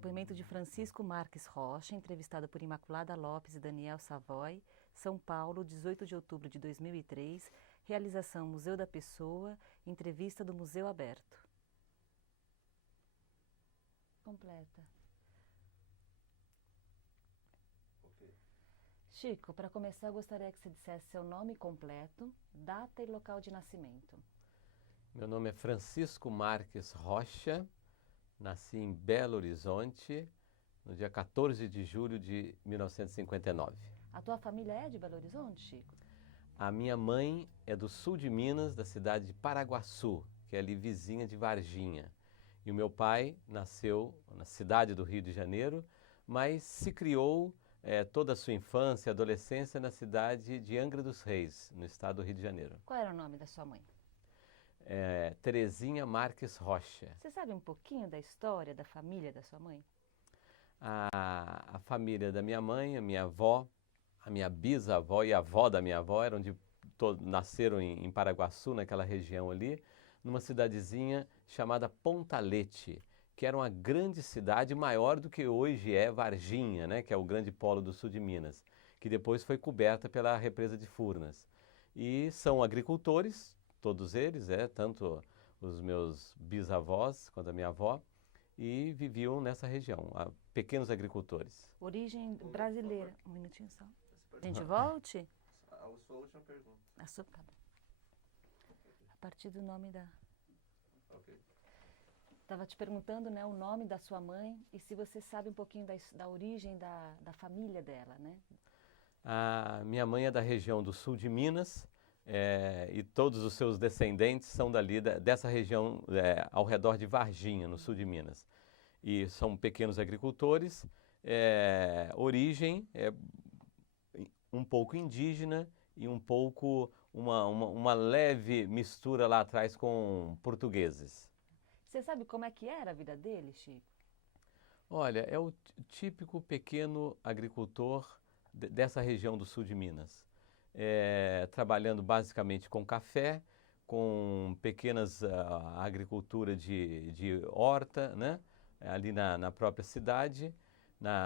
depoimento de Francisco Marques Rocha, entrevistado por Imaculada Lopes e Daniel Savoy, São Paulo, 18 de outubro de 2003, realização Museu da Pessoa, entrevista do Museu Aberto. Completa. Ok. Chico, para começar, eu gostaria que você dissesse seu nome completo, data e local de nascimento. Meu nome é Francisco Marques Rocha, nasci em Belo Horizonte no dia 14 de julho de 1959. A tua família é de Belo Horizonte, Chico? A minha mãe é do sul de Minas, da cidade de Paraguaçu, que é ali vizinha de Varginha. E o meu pai nasceu na cidade do Rio de Janeiro, mas se criou toda a sua infância e adolescência na cidade de Angra dos Reis, no estado do Rio de Janeiro. Qual era o nome da sua mãe? Terezinha Marques Rocha. Você sabe um pouquinho da história da família da sua mãe? A família da minha mãe, a minha avó, a minha bisavó e a avó da minha avó nasceram em Paraguaçu, naquela região ali, numa cidadezinha chamada Pontalete, que era uma grande cidade maior do que hoje é Varginha, né, que é o grande polo do sul de Minas, que depois foi coberta pela represa de Furnas. E são agricultores, todos eles, tanto os meus bisavós quanto a minha avó, e viviam nessa região, pequenos agricultores. Origem brasileira. Um minutinho só. A gente volte? A sua última pergunta. Tá bom. A partir do nome da... Ok. Estava te perguntando, né, o nome da sua mãe e se você sabe um pouquinho da origem da família dela, né? A minha mãe é da região do sul de Minas, e todos os seus descendentes são dessa região ao redor de Varginha, no sul de Minas. E são pequenos agricultores, origem um pouco indígena e um pouco uma leve mistura lá atrás com portugueses. Você sabe como é que era a vida dele, Chico? Olha, é o típico pequeno agricultor dessa região do sul de Minas. Trabalhando basicamente com café, com pequenas agricultura de horta, né? Ali na própria cidade,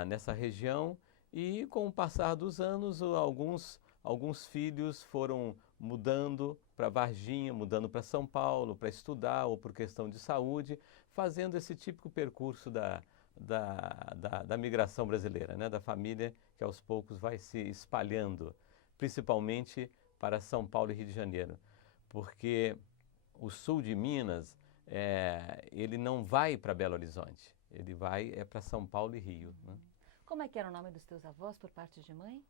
nessa região, e com o passar dos anos, alguns filhos foram mudando para Varginha, mudando para São Paulo para estudar ou por questão de saúde, fazendo esse típico percurso da migração brasileira, né? Da família que aos poucos vai se espalhando, principalmente para São Paulo e Rio de Janeiro, porque o sul de Minas, ele não vai para Belo Horizonte, ele vai para São Paulo e Rio, né? Como é que era o nome dos teus avós por parte de mãe?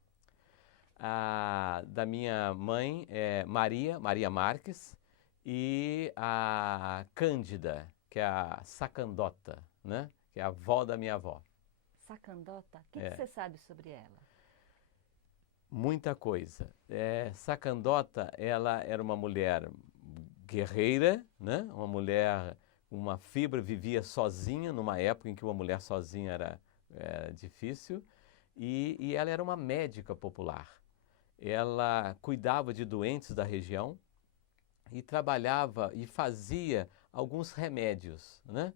Da minha mãe é Maria Marques, e a Cândida, que é a Sacandota, né? Que é a avó da minha avó. Sacandota? O que você sabe sobre ela? Muita coisa. Sacandota, ela era uma mulher guerreira, né? Uma mulher, uma fibra, vivia sozinha, numa época em que uma mulher sozinha era difícil, e ela era uma médica popular. Ela cuidava de doentes da região e trabalhava e fazia alguns remédios, né?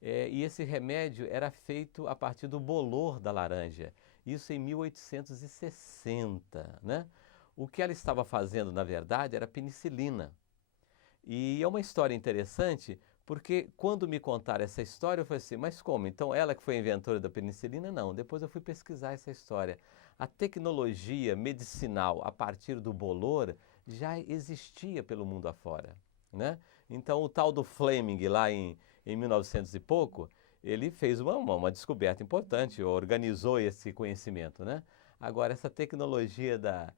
E esse remédio era feito a partir do bolor da laranja, isso em 1860, né? O que ela estava fazendo, na verdade, era penicilina. E é uma história interessante, porque quando me contaram essa história, eu falei assim, mas como? Então ela que foi a inventora da penicilina? Não, depois eu fui pesquisar essa história. A tecnologia medicinal a partir do bolor já existia pelo mundo afora, né? Então o tal do Fleming lá em 1900 e pouco, ele fez uma descoberta importante, organizou esse conhecimento, né? Agora essa tecnologia da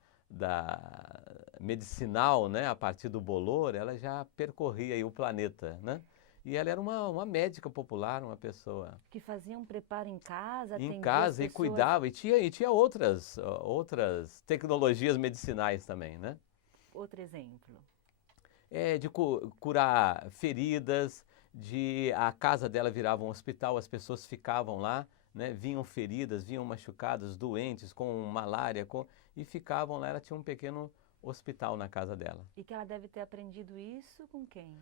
medicinal, né, a partir do bolor, ela já percorria aí o planeta, né? E ela era uma médica popular, uma pessoa... Que fazia um preparo em casa, Em atendia casa as e pessoas... cuidava, e tinha outras tecnologias medicinais também, né? Outro exemplo. De curar feridas, a casa dela virava um hospital, as pessoas ficavam lá, né? Vinham feridas, vinham machucadas, doentes, com malária, e ficavam lá, ela tinha um pequeno hospital na casa dela. E que ela deve ter aprendido isso com quem?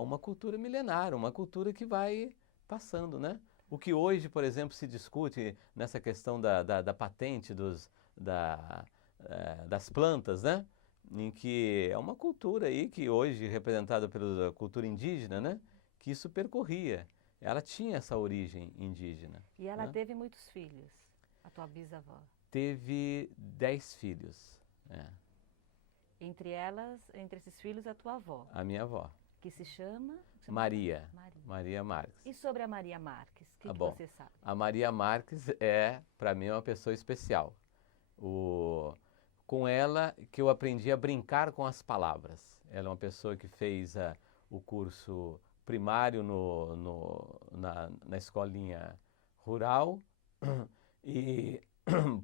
Uma cultura milenar, uma cultura que vai passando, né? O que hoje, por exemplo, se discute nessa questão da patente das plantas, né? Em que é uma cultura aí que hoje, representada pela cultura indígena, né? Que isso percorria. Ela tinha essa origem indígena. E ela né? teve muitos filhos, a tua bisavó. Teve 10 filhos. Entre esses filhos, a tua avó, A minha avó, que se chama? Maria. Maria. Maria Marques. E sobre a Maria Marques, o que Bom, você sabe? a Maria Marques é, para mim, uma pessoa especial. Com ela que eu aprendi a brincar com as palavras. Ela é uma pessoa que fez o curso primário na escolinha rural e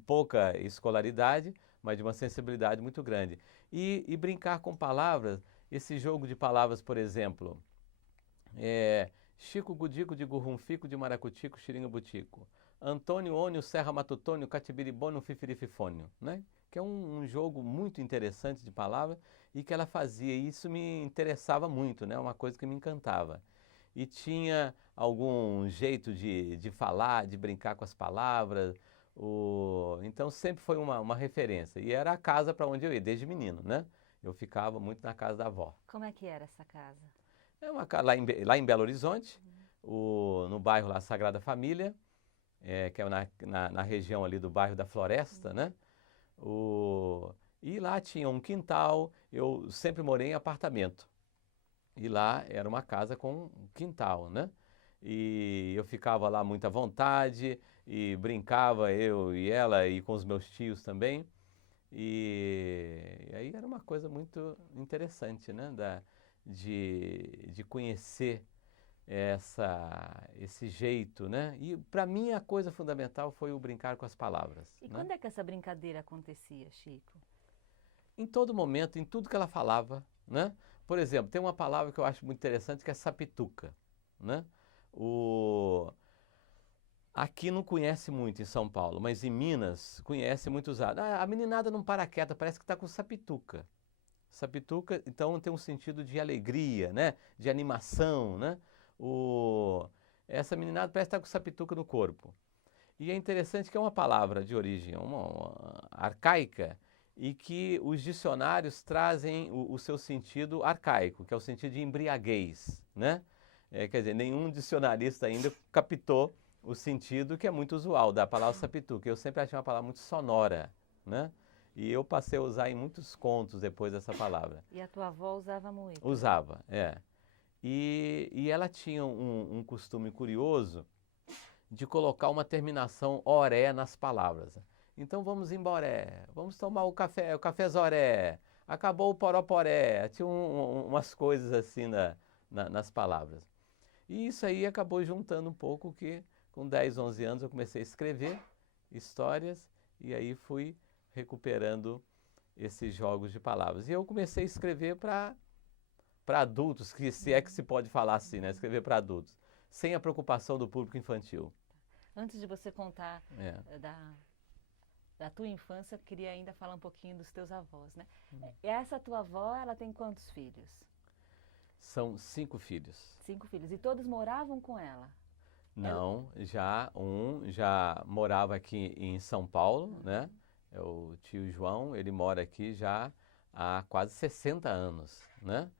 pouca escolaridade, mas de uma sensibilidade muito grande. E brincar com palavras, esse jogo de palavras, por exemplo, Chico Gudico de Gurrunfico de Maracutico, Xiringa Butico. Antônio Ônio Serra Matutônio Catibiribônio Fifirififônio, né? Que é um jogo muito interessante de palavras e que ela fazia, e isso me interessava muito, né? Uma coisa que me encantava. E tinha algum jeito de falar, de brincar com as palavras, então sempre foi uma referência. E era a casa para onde eu ia, desde menino, né? Eu ficava muito na casa da avó. Como é que era essa casa? É uma casa lá em Belo Horizonte, no bairro lá Sagrada Família, que é na região ali do bairro da Floresta, né? E lá tinha um quintal, eu sempre morei em apartamento. E lá era uma casa com um quintal, né? E eu ficava lá muito à vontade, e brincava eu e ela, e com os meus tios também. E aí era uma coisa muito interessante, né? De conhecer esse jeito, né? E para mim a coisa fundamental foi o brincar com as palavras. E né? quando é que essa brincadeira acontecia, Chico? Em todo momento, em tudo que ela falava, né? Por exemplo, tem uma palavra que eu acho muito interessante que é sapituca, né? Aqui não conhece muito em São Paulo, mas em Minas conhece muito usado. A meninada não para quieta, parece que está com sapituca. Sapituca, então, tem um sentido de alegria, né? De animação, né? Essa meninada parece estar com sapituca no corpo. E é interessante que é uma palavra de origem uma arcaica e que os dicionários trazem o seu sentido arcaico, que é o sentido de embriaguez, né? Quer dizer, nenhum dicionarista ainda captou o sentido que é muito usual da palavra sapituca. Eu sempre achei uma palavra muito sonora, né? E eu passei a usar em muitos contos depois dessa palavra. E a tua avó usava muito? Usava, E ela tinha um costume curioso de colocar uma terminação oré nas palavras. Então vamos embora, vamos tomar o café zoré, acabou o poroporé. Tinha umas coisas assim nas palavras. E isso aí acabou juntando um pouco que com 10, 11 anos eu comecei a escrever histórias e aí fui recuperando esses jogos de palavras. E eu comecei a escrever para adultos, que se é que se pode falar assim, né? Escrever para adultos, sem a preocupação do público infantil. Antes de você contar da tua infância, eu queria ainda falar um pouquinho dos teus avós, né? Essa tua avó, ela tem quantos filhos? São 5 filhos. 5 filhos. E todos moravam com ela? Não, já morava aqui em São Paulo, né? É o tio João, ele mora aqui já há quase 60 anos, né?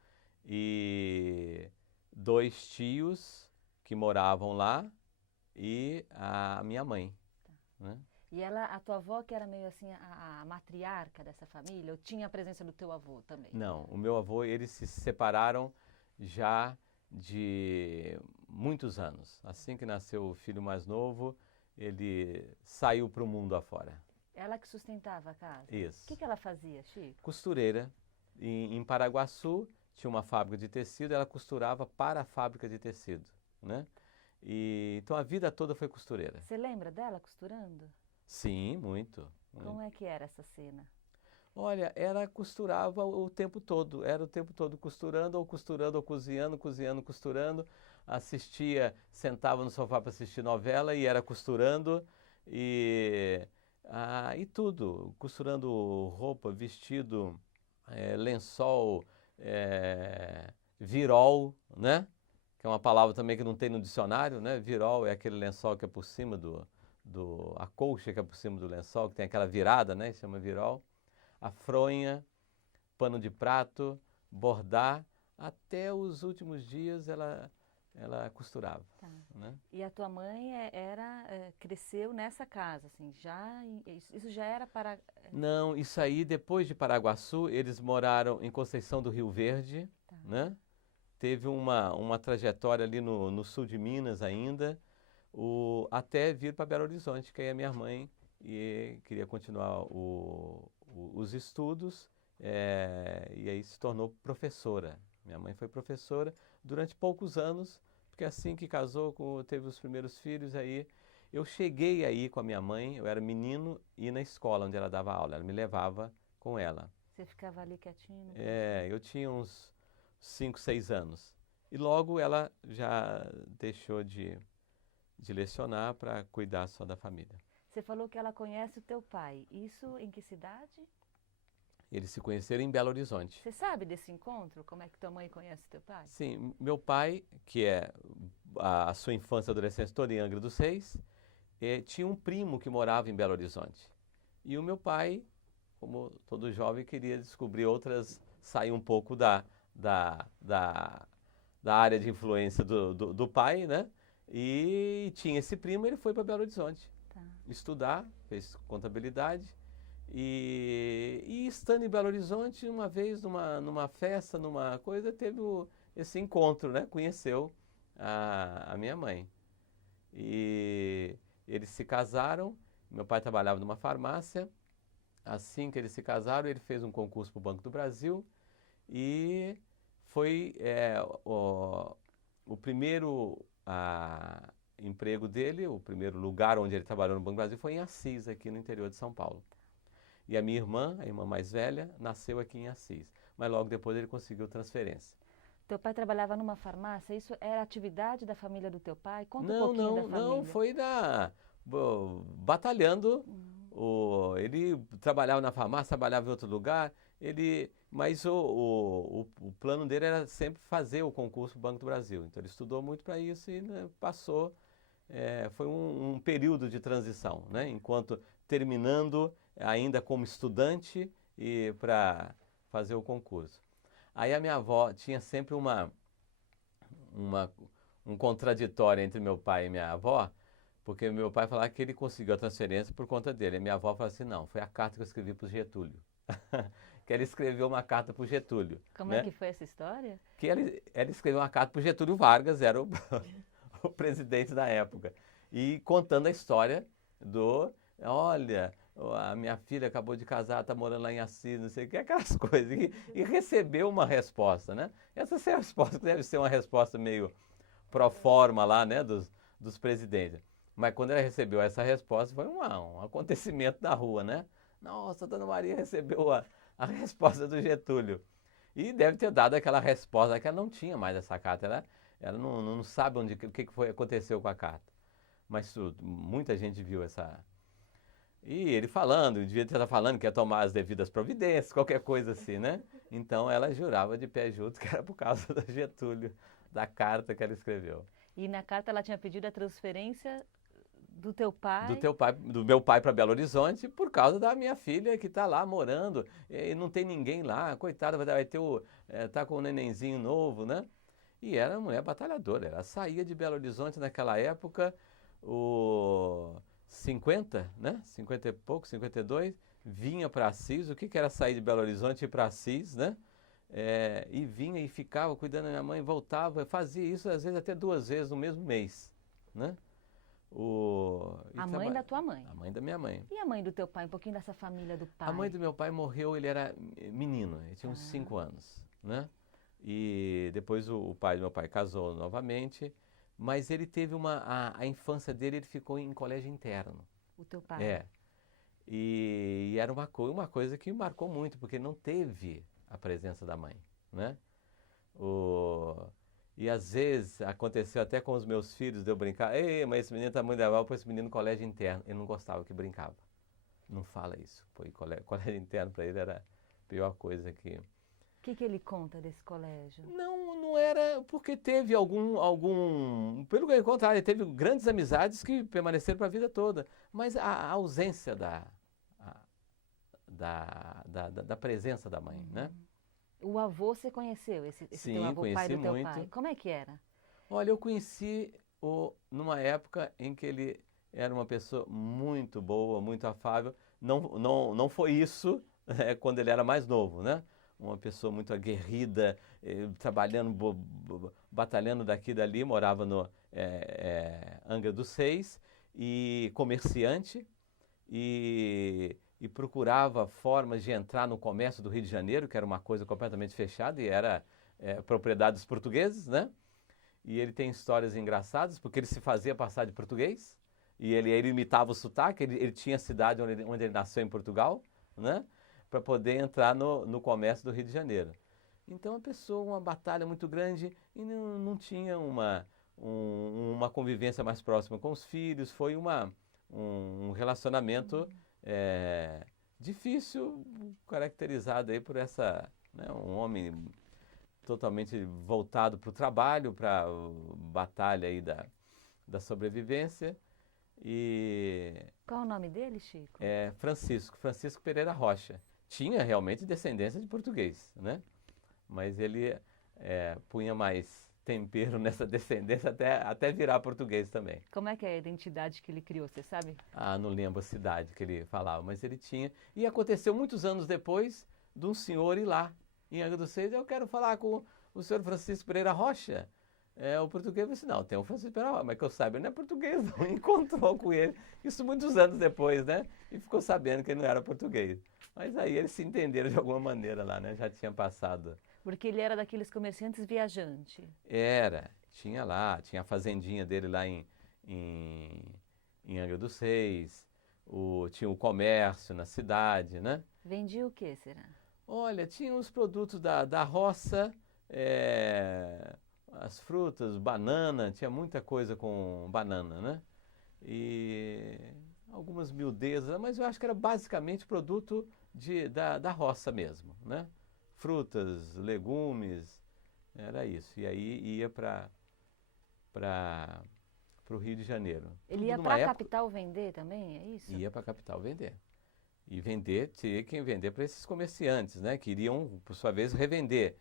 E 2 tios que moravam lá e a minha mãe, né? E ela, a tua avó, que era meio assim a matriarca dessa família, ou tinha a presença do teu avô também? Não, o meu avô, eles se separaram já de muitos anos. Assim que nasceu o filho mais novo, ele saiu para o mundo afora. Ela que sustentava a casa? Isso. O que ela fazia, Chico? Costureira. Em Paraguaçu tinha uma fábrica de tecido, ela costurava para a fábrica de tecido, né? Então a vida toda foi costureira. Você lembra dela costurando? Sim, muito. Como é que era essa cena? Olha, ela costurava o tempo todo, era o tempo todo costurando, ou cozinhando, costurando. Assistia, sentava no sofá para assistir novela e era costurando e tudo, costurando roupa, vestido, lençol, virol, né? Que é uma palavra também que não tem no dicionário, né? Virol é aquele lençol que é por cima a colcha que é por cima do lençol, que tem aquela virada, né? Chama virol. A fronha, pano de prato, bordar, até os últimos dias ela costurava. Tá. Né? E a tua mãe cresceu nessa casa, assim, isso já era para... Não, isso aí, depois de Paraguaçu, eles moraram em Conceição do Rio Verde, Tá. né? Teve uma trajetória ali no sul de Minas ainda, até vir para Belo Horizonte, que aí a minha mãe queria continuar os estudos, e aí se tornou professora. Minha mãe foi professora durante poucos anos, porque assim que casou, teve os primeiros filhos, aí eu cheguei aí com a minha mãe, eu era menino, e ia na escola onde ela dava aula, ela me levava com ela. Você ficava ali quietinho? Eu tinha uns 5, 6 anos. E logo ela já deixou de lecionar para cuidar só da família. Você falou que ela conhece o teu pai. Isso em que cidade? Eles se conheceram em Belo Horizonte. Você sabe desse encontro? Como é que tua mãe conhece o teu pai? Sim, meu pai, que é a sua infância e adolescência toda em Angra dos Reis, tinha um primo que morava em Belo Horizonte. E o meu pai, como todo jovem, queria descobrir sair um pouco da área de influência do pai, né? E tinha esse primo, ele foi para Belo Horizonte estudar, fez contabilidade. E estando em Belo Horizonte, uma vez numa festa, numa coisa, teve esse encontro, né? Conheceu a minha mãe. E eles se casaram, meu pai trabalhava numa farmácia. Assim que eles se casaram, ele fez um concurso para o Banco do Brasil e foi o primeiro emprego dele, o primeiro lugar onde ele trabalhou no Banco do Brasil foi em Assis, aqui no interior de São Paulo. E a minha irmã, a irmã mais velha, nasceu aqui em Assis. Mas logo depois ele conseguiu transferência. Teu pai trabalhava numa farmácia? Isso era atividade da família do teu pai? Conta um pouquinho da família. Não, foi batalhando. Ele trabalhava na farmácia, trabalhava em outro lugar, mas o plano dele era sempre fazer o concurso do Banco do Brasil. Então ele estudou muito para isso e, né, passou. Foi um período de transição, né? Enquanto terminando ainda como estudante e para fazer o concurso. Aí a minha avó tinha sempre um contraditório entre meu pai e minha avó, porque meu pai falava que ele conseguiu a transferência por conta dele. E minha avó falava assim, não, foi a carta que eu escrevi para o Getúlio. Que ela escreveu uma carta para o Getúlio. Como né? É que foi essa história? Que ela escreveu uma carta para o Getúlio Vargas, era o presidente da época. E contando a história olha, a minha filha acabou de casar, está morando lá em Assis, não sei o que, aquelas coisas. E recebeu uma resposta, né? Essa resposta deve ser uma resposta meio pro forma lá, né, dos presidentes. Mas quando ela recebeu essa resposta, foi um acontecimento da rua, né? Nossa, a Dona Maria recebeu a resposta do Getúlio. E deve ter dado aquela resposta, que ela não tinha mais essa carta, ela não sabe o que aconteceu com a carta. Mas muita gente viu essa... E ele devia estar falando que ia tomar as devidas providências, qualquer coisa assim, né? Então ela jurava de pé junto que era por causa do Getúlio, da carta que ela escreveu. E na carta ela tinha pedido a transferência do teu pai? Do meu pai para Belo Horizonte, por causa da minha filha que está lá morando, e não tem ninguém lá, coitada, vai ter tá com um nenenzinho novo, né? E era uma mulher batalhadora, ela saía de Belo Horizonte naquela época, 50, né? 50 e pouco, 52, vinha para Assis. O que era sair de Belo Horizonte e ir para Assis, né? E vinha e ficava cuidando da minha mãe, voltava, fazia isso às vezes até 2 vezes no mesmo mês, né? A mãe da tua mãe? A mãe da minha mãe. E a mãe do teu pai, um pouquinho dessa família do pai? A mãe do meu pai morreu, ele era menino, ele tinha uns 5 anos, né? E depois o pai do meu pai casou novamente, mas ele teve a infância dele, ele ficou em colégio interno. O teu pai? E era uma coisa que marcou muito, porque não teve a presença da mãe, né? E às vezes aconteceu até com os meus filhos de eu brincar, ei, mas esse menino tá muito legal, pôs esse menino no colégio interno. Ele não gostava que brincava. Não fala isso. Colégio interno para ele era a pior coisa que... Que ele conta desse colégio? Não era porque teve pelo contrário, ele teve grandes amizades que permaneceram para a vida toda, mas a ausência da presença da mãe, né? O avô você conheceu, esse Sim, teu avô, pai conheci do teu muito. pai. Como é que era? Olha, eu conheci numa época em que ele era uma pessoa muito boa, muito afável. Não foi isso quando ele era mais novo, né? Uma pessoa muito aguerrida, trabalhando, batalhando daqui e dali, morava no Angra dos Seis, e comerciante, e procurava formas de entrar no comércio do Rio de Janeiro, que era uma coisa completamente fechada e era propriedade dos portugueses, né? E ele tem histórias engraçadas, porque ele se fazia passar de português, e ele imitava o sotaque, ele tinha a cidade onde ele nasceu em Portugal, né? Para poder entrar no comércio do Rio de Janeiro. Então a pessoa, uma batalha muito grande, e não tinha uma convivência mais próxima com os filhos, foi um relacionamento difícil, caracterizado aí por um homem totalmente voltado para o trabalho, para a batalha aí da sobrevivência. Qual o nome dele, Chico? Francisco Pereira Rocha. Tinha realmente descendência de português, né? Mas ele punha mais tempero nessa descendência até virar português também. Como é que é a identidade que ele criou, você sabe? Não lembro a cidade que ele falava, mas ele tinha. E aconteceu muitos anos depois de um senhor ir lá em Angra dos Seis: eu quero falar com o senhor Francisco Pereira Rocha. O português disse: não, tem um Francisco Pereira Rocha, mas que eu saiba, ele não é português, não. Encontrou com ele, isso muitos anos depois, né? E ficou sabendo que ele não era português. Mas aí eles se entenderam de alguma maneira lá, né? Já tinha passado. Porque ele era daqueles comerciantes viajantes. Tinha a fazendinha dele lá em Angra dos Seis, tinha o comércio na cidade, né? Vendia o que, será? Olha, tinha os produtos da roça, as frutas, banana, tinha muita coisa com banana, né? E algumas miudezas, mas eu acho que era basicamente produto da roça mesmo, né? Frutas, legumes, era isso. E aí ia para o Rio de Janeiro. Ele ia para a capital vender também, é isso? Ia para a capital vender. E tinha que vender para esses comerciantes, né? Que iriam, por sua vez, revender.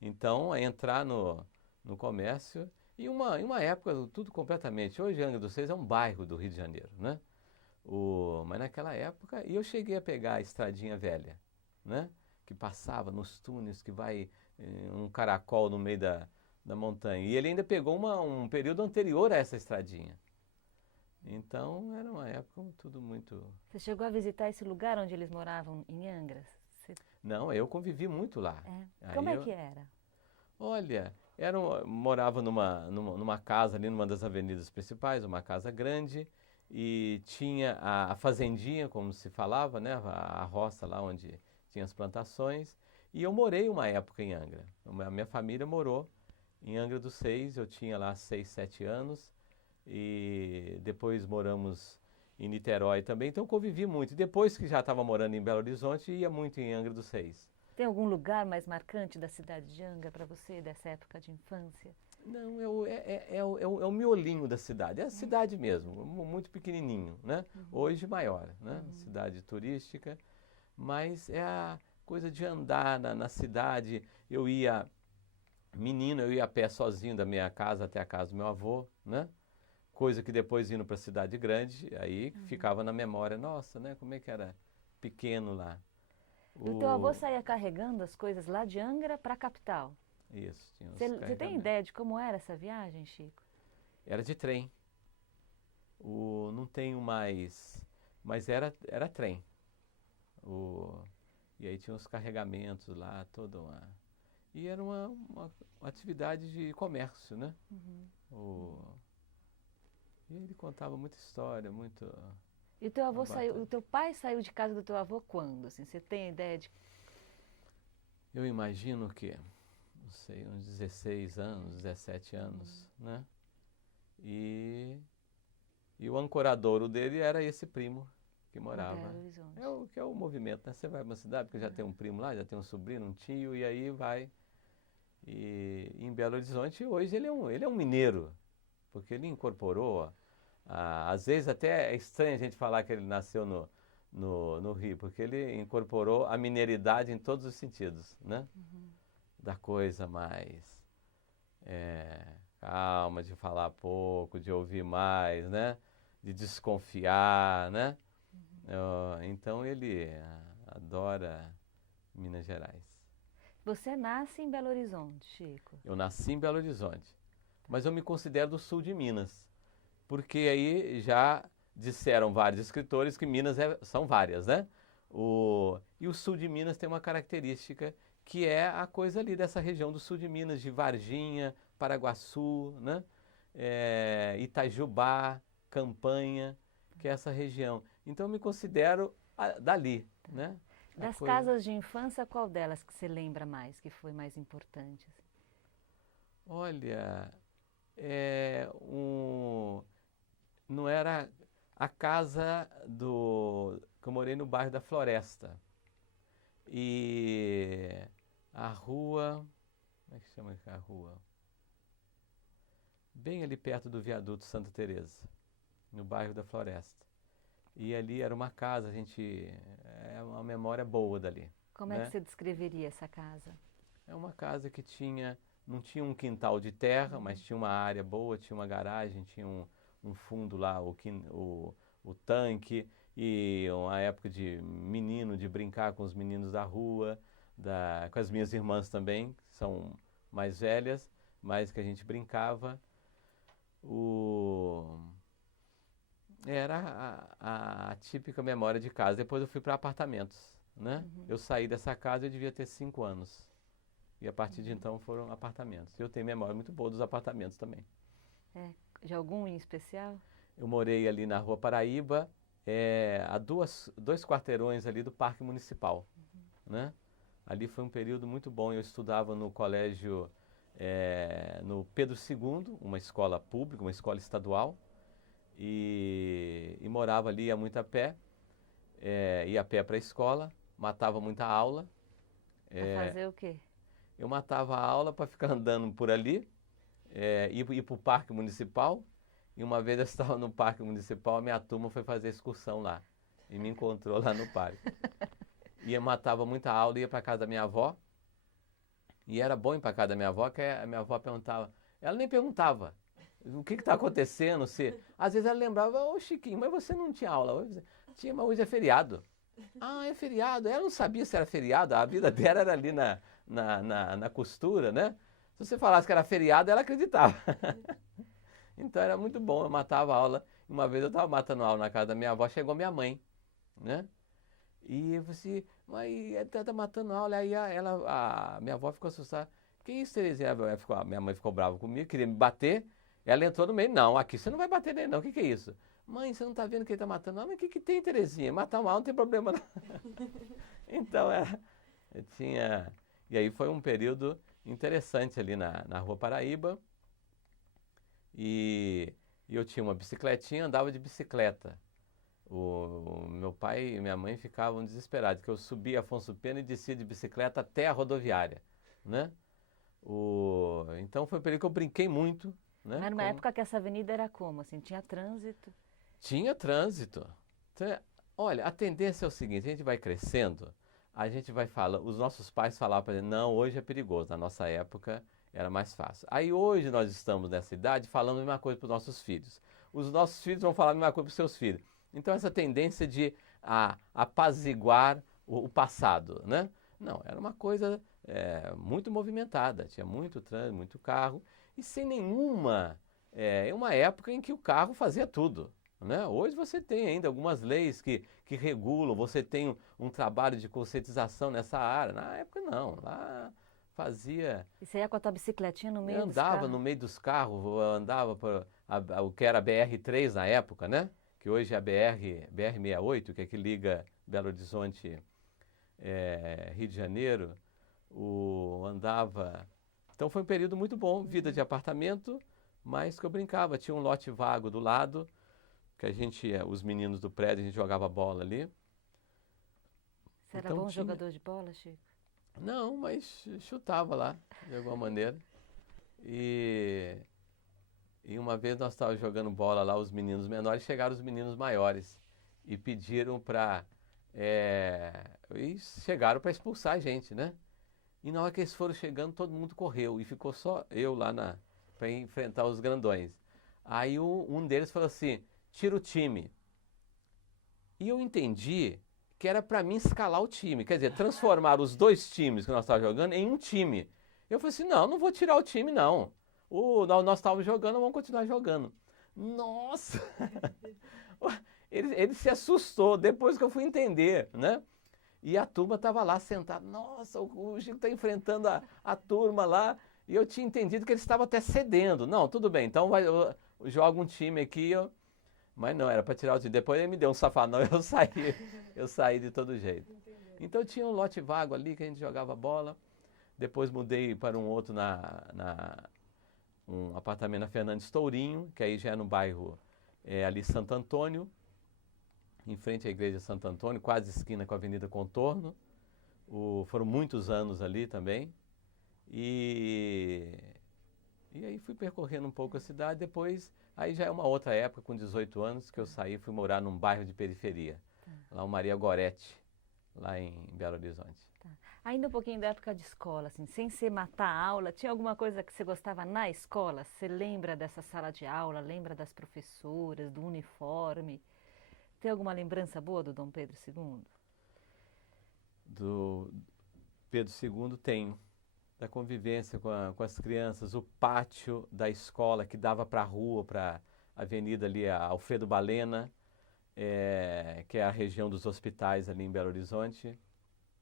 Então, entrar no comércio. E uma época, tudo completamente. Hoje, Angra dos Seis é um bairro do Rio de Janeiro, né? Mas naquela época, e eu cheguei a pegar a estradinha velha, né? Que passava nos túneis, que vai um caracol no meio da montanha. E ele ainda pegou um período anterior a essa estradinha. Então, era uma época tudo muito... Você chegou a visitar esse lugar onde eles moravam, em Angra? Não, eu convivi muito lá. Como é que era? Olha, morava numa casa ali, numa das avenidas principais, uma casa grande, e tinha a fazendinha, como se falava, né? A roça lá onde tinha as plantações. E eu morei uma época em Angra. A minha família morou em Angra dos Seis, eu tinha lá 6, 7 anos. E depois moramos em Niterói também, então convivi muito. Depois que já estava morando em Belo Horizonte, ia muito em Angra dos Seis. Tem algum lugar mais marcante da cidade de Angra para você, dessa época de infância? Não, é o miolinho da cidade, é a cidade mesmo, muito pequenininho, né? Hoje maior, né? Cidade turística, mas é a coisa de andar na cidade. Eu ia a pé sozinho da minha casa até a casa do meu avô, né? Coisa que depois indo para a cidade grande, aí ficava na memória, nossa, né? Como é que era pequeno lá. E o teu avô saía carregando as coisas lá de Angra para a capital? Isso, tinha os Você tem ideia de como era essa viagem, Chico? Era de trem. Não tenho mais, mas era trem. E aí tinha os carregamentos lá, e era uma atividade de comércio, né? E ele contava muita história, muito... E o teu avô o teu pai saiu de casa do teu avô quando? Assim, você tem ideia de... Eu imagino que, não sei, uns 16 anos, 17 anos, né? E o ancoradouro dele era esse primo que morava. Belo Horizonte. Que é o movimento, né? Você vai para uma cidade, porque já tem um primo lá, já tem um sobrinho, um tio, e aí vai. E em Belo Horizonte, hoje, ele é um mineiro, porque ele incorporou, às vezes até é estranho a gente falar que ele nasceu no Rio, porque ele incorporou a mineridade em todos os sentidos, né? Da coisa mais calma, de falar pouco, de ouvir mais, né? De desconfiar, né? Então ele adora Minas Gerais. Você nasce em Belo Horizonte, Chico? Eu nasci em Belo Horizonte, mas eu me considero do sul de Minas, porque aí já disseram vários escritores que Minas são várias, né? E o sul de Minas tem uma característica que é a coisa ali dessa região do sul de Minas, de Varginha, Paraguaçu, né? Itajubá, Campanha, que é essa região. Então eu me considero dali, né? Das casas de infância, qual delas que você lembra mais, que foi mais importante? Olha, não era a casa que eu morei no bairro da Floresta. E a rua, como é que chama a rua? Bem ali perto do viaduto Santa Teresa, no bairro da Floresta. E ali era uma casa, é uma memória boa dali. Como é que você descreveria essa casa? É uma casa que não tinha um quintal de terra, mas tinha uma área boa, tinha uma garagem, tinha um fundo lá, o tanque, e uma época de menino, de brincar com os meninos da rua, com as minhas irmãs também, que são mais velhas, mas que a gente brincava. Era a típica memória de casa. Depois eu fui para apartamentos, né? Eu saí dessa casa, eu devia ter 5 anos. E a partir de então foram apartamentos. Eu tenho memória muito boa dos apartamentos também. De algum em especial? Eu morei ali na Rua Paraíba, a 2 quarteirões ali do Parque Municipal, né? Ali foi um período muito bom. Eu estudava no colégio, no Pedro II, uma escola pública, uma escola estadual. E morava ali, ia muito a pé, ia a pé para a escola, matava muita aula. Para fazer o quê? Eu matava a aula para ficar andando por ali, ir para o Parque Municipal. E uma vez eu estava no Parque Municipal, a minha turma foi fazer excursão lá e me encontrou lá no parque. E eu matava muita aula, ia para casa da minha avó. E era bom ir para casa da minha avó, que a minha avó perguntava, ela nem perguntava. O que está acontecendo? Às vezes ela lembrava, ô Chiquinho, mas você não tinha aula hoje? Tinha, mas hoje é feriado. Ah, é feriado. Ela não sabia se era feriado, a vida dela era ali na costura, né? Se você falasse que era feriado, ela acreditava. Então era muito bom, eu matava a aula. Uma vez eu estava matando aula na casa da minha avó, chegou minha mãe, né? E eu falei assim, mas ela está matando aula. Aí a minha avó ficou assustada. Que isso, Terezinha? Minha mãe ficou brava comigo, queria me bater. Ela entrou no meio, não, aqui você não vai bater nele não, o que é isso? Mãe, você não está vendo que ele está matando? Não, mas o que tem, Terezinha? Matar uma aula não tem problema não. Então, eu tinha... E aí foi um período interessante ali na Rua Paraíba. E eu tinha uma bicicletinha, andava de bicicleta. O meu pai e minha mãe ficavam desesperados, que eu subia Afonso Pena e descia de bicicleta até a rodoviária, né? Então foi um período que eu brinquei muito, né? Mas numa época que essa avenida era como? Assim, tinha trânsito? Tinha trânsito. Olha, a tendência é o seguinte, a gente vai crescendo, a gente vai falando, os nossos pais falavam para gente, não, hoje é perigoso, na nossa época era mais fácil. Aí hoje nós estamos nessa idade falando a mesma coisa para os nossos filhos. Os nossos filhos vão falar a mesma coisa para os seus filhos. Então essa tendência de apaziguar o passado, né? Não, era uma coisa muito movimentada, tinha muito trânsito, muito carro, e sem nenhuma... É uma época em que o carro fazia tudo, né? Hoje você tem ainda algumas leis que regulam, você tem um trabalho de conscientização nessa área. Na época não, lá fazia... E você ia com a tua bicicletinha no meio dos carros? Eu carros? andava no meio dos carros, eu andava o que era a BR-3 na época, né? Que hoje é a BR-68, que é que liga Belo Horizonte, Rio de Janeiro. Andava... Então foi um período muito bom, vida de apartamento, mas que eu brincava. Tinha um lote vago do lado, que a gente, os meninos do prédio, a gente jogava bola ali. Você era Então bom tinha- jogador de bola, Chico? Não, mas chutava lá, de alguma maneira. E, e uma vez nós estávamos jogando bola lá, os meninos menores, chegaram os meninos maiores e pediram para... e chegaram para expulsar a gente, né? E na hora que eles foram chegando, todo mundo correu e ficou só eu lá para enfrentar os grandões. Aí um deles falou assim, tira o time. E eu entendi que era para mim escalar o time, quer dizer, transformar os dois times que nós estávamos jogando em um time. Eu falei assim, não vou tirar o time não. Nós estávamos jogando, vamos continuar jogando. Nossa! Ele se assustou depois que eu fui entender, né? E a turma estava lá sentada. Nossa, o Chico está enfrentando a turma lá. E eu tinha entendido que ele estava até cedendo. Não, tudo bem, então joga um time aqui. Mas não, era para tirar o time. Depois ele me deu um safanão e eu saí de todo jeito. Então tinha um lote vago ali que a gente jogava bola. Depois mudei para um outro um apartamento na Fernandes Tourinho, que aí já é no bairro ali Santo Antônio, em frente à igreja Santo Antônio, quase esquina com a Avenida Contorno. Foram muitos anos ali também. E aí fui percorrendo um pouco a cidade. Depois, aí já é uma outra época, com 18 anos, que eu saí e fui morar num bairro de periferia. Lá o Maria Gorete, lá em Belo Horizonte. Ainda um pouquinho da época de escola, assim, sem ser matar a aula, tinha alguma coisa que você gostava na escola? Você lembra dessa sala de aula, lembra das professoras, do uniforme? Tem alguma lembrança boa do Dom Pedro II? Do Pedro II tenho, da convivência com as crianças, o pátio da escola que dava para a rua, para a avenida ali, a Alfredo Balena, que é a região dos hospitais ali em Belo Horizonte.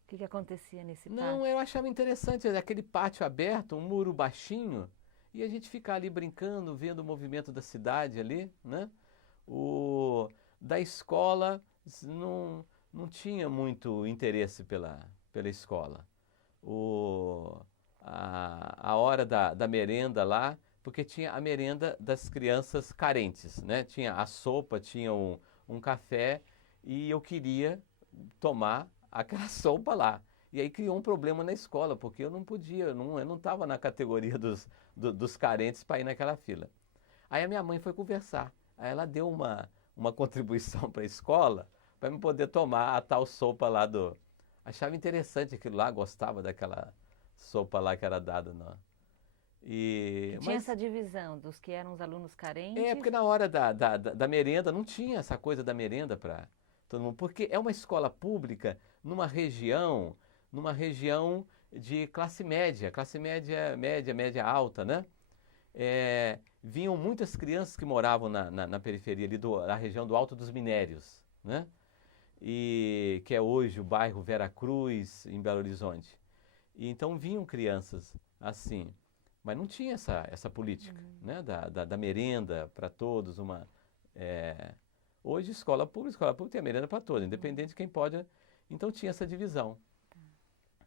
O que acontecia nesse Não, pátio? eu achava interessante, aquele pátio aberto, um muro baixinho, e a gente ficar ali brincando, vendo o movimento da cidade ali, né? Da escola não tinha muito interesse pela escola. A hora da merenda lá, porque tinha a merenda das crianças carentes, né? Tinha a sopa, tinha um café, e eu queria tomar aquela sopa lá. E aí criou um problema na escola, porque eu não podia, eu não estava na categoria dos carentes para ir naquela fila. Aí a minha mãe foi conversar. Aí ela deu uma contribuição para a escola para eu poder tomar a tal sopa lá Achava interessante aquilo lá, gostava daquela sopa lá que era dada. Tinha essa divisão dos que eram os alunos carentes. Porque na hora da merenda não tinha essa coisa da merenda para todo mundo. Porque é uma escola pública numa região de classe média, média alta, né? Vinham muitas crianças que moravam na periferia ali da região do Alto dos Minérios, né? E que é hoje o bairro Vera Cruz, em Belo Horizonte. E então vinham crianças assim, mas não tinha essa política, né? Da merenda para todos. Hoje escola pública tem a merenda para todos, independente de quem pode. Então tinha essa divisão.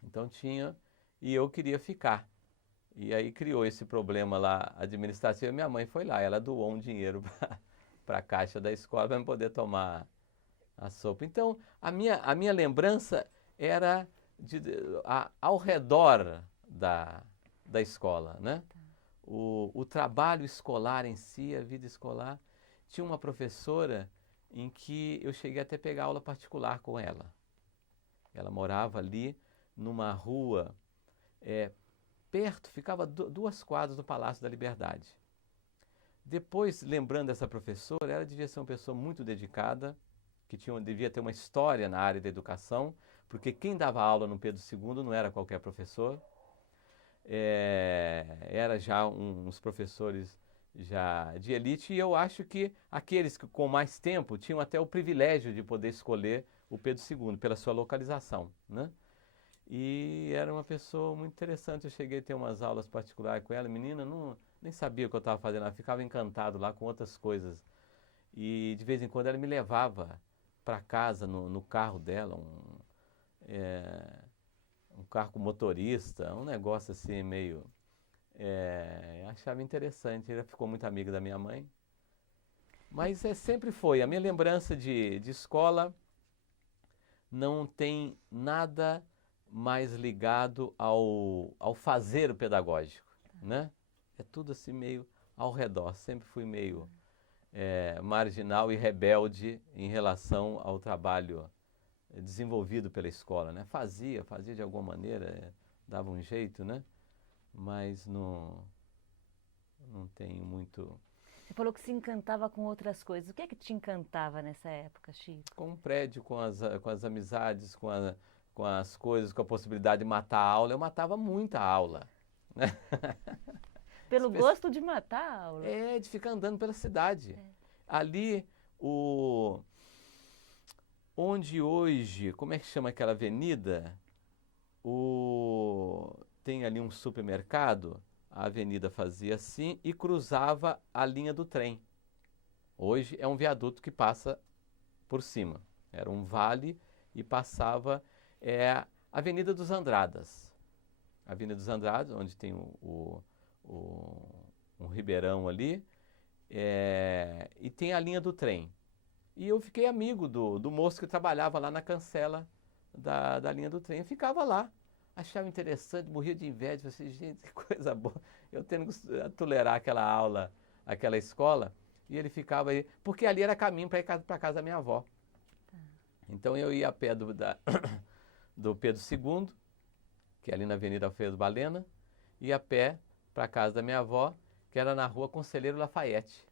Então tinha, e eu queria ficar. E aí criou esse problema lá administrativo, e minha mãe foi lá, ela doou um dinheiro para a caixa da escola para eu poder tomar a sopa. Então, a minha lembrança era ao redor da escola, né? O trabalho escolar em si, a vida escolar. Tinha uma professora em que eu cheguei até a pegar aula particular com ela. Ela morava ali numa rua perto, ficava 2 quadras do Palácio da Liberdade. Depois, lembrando dessa professora, ela devia ser uma pessoa muito dedicada, que devia ter uma história na área da educação, porque quem dava aula no Pedro II não era qualquer professor, era já uns professores já de elite, e eu acho que aqueles que com mais tempo tinham até o privilégio de poder escolher o Pedro II, pela sua localização, né? E era uma pessoa muito interessante. Eu cheguei a ter umas aulas particulares com ela, menina, nem sabia o que eu estava fazendo, ela ficava encantado lá com outras coisas. E de vez em quando ela me levava para casa no carro dela, um carro com motorista, um negócio assim meio... achava interessante. Ela ficou muito amiga da minha mãe. Mas sempre foi. A minha lembrança de escola não tem nada mais ligado ao fazer pedagógico, né? É tudo assim meio ao redor. Sempre fui meio marginal e rebelde em relação ao trabalho desenvolvido pela escola, né? Fazia de alguma maneira, dava um jeito, né? Mas não tenho muito... Você falou que se encantava com outras coisas. O que é que te encantava nessa época, Chico? Com o prédio, com as amizades, com as coisas, com a possibilidade de matar a aula. Eu matava muita aula, né? Pelo gosto de matar a aula? De ficar andando pela cidade. Ali, onde hoje, como é que chama aquela avenida? Tem ali um supermercado, a avenida fazia assim e cruzava a linha do trem. Hoje é um viaduto que passa por cima. Era um vale e passava a Avenida dos Andradas. A Avenida dos Andradas, onde tem um ribeirão ali, e tem a linha do trem. E eu fiquei amigo do moço que trabalhava lá na cancela da linha do trem. Eu ficava lá, achava interessante, morria de inveja. Falei assim, gente, que coisa boa. Eu tendo que tolerar aquela aula, aquela escola, e ele ficava aí, porque ali era caminho para ir para casa da minha avó. Então eu ia a pé do Pedro II, que é ali na Avenida Alfredo Balena, e a pé para a casa da minha avó, que era na rua Conselheiro Lafayette.